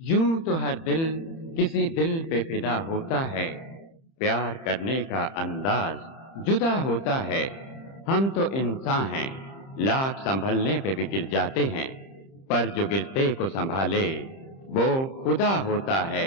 यूं तो हर दिल किसी दिल पे फिदा होता है, प्यार करने का अंदाज जुदा होता है। हम तो इंसान हैं, लाख संभलने पे भी गिर जाते हैं, पर जो गिरते को संभाले वो खुदा होता है।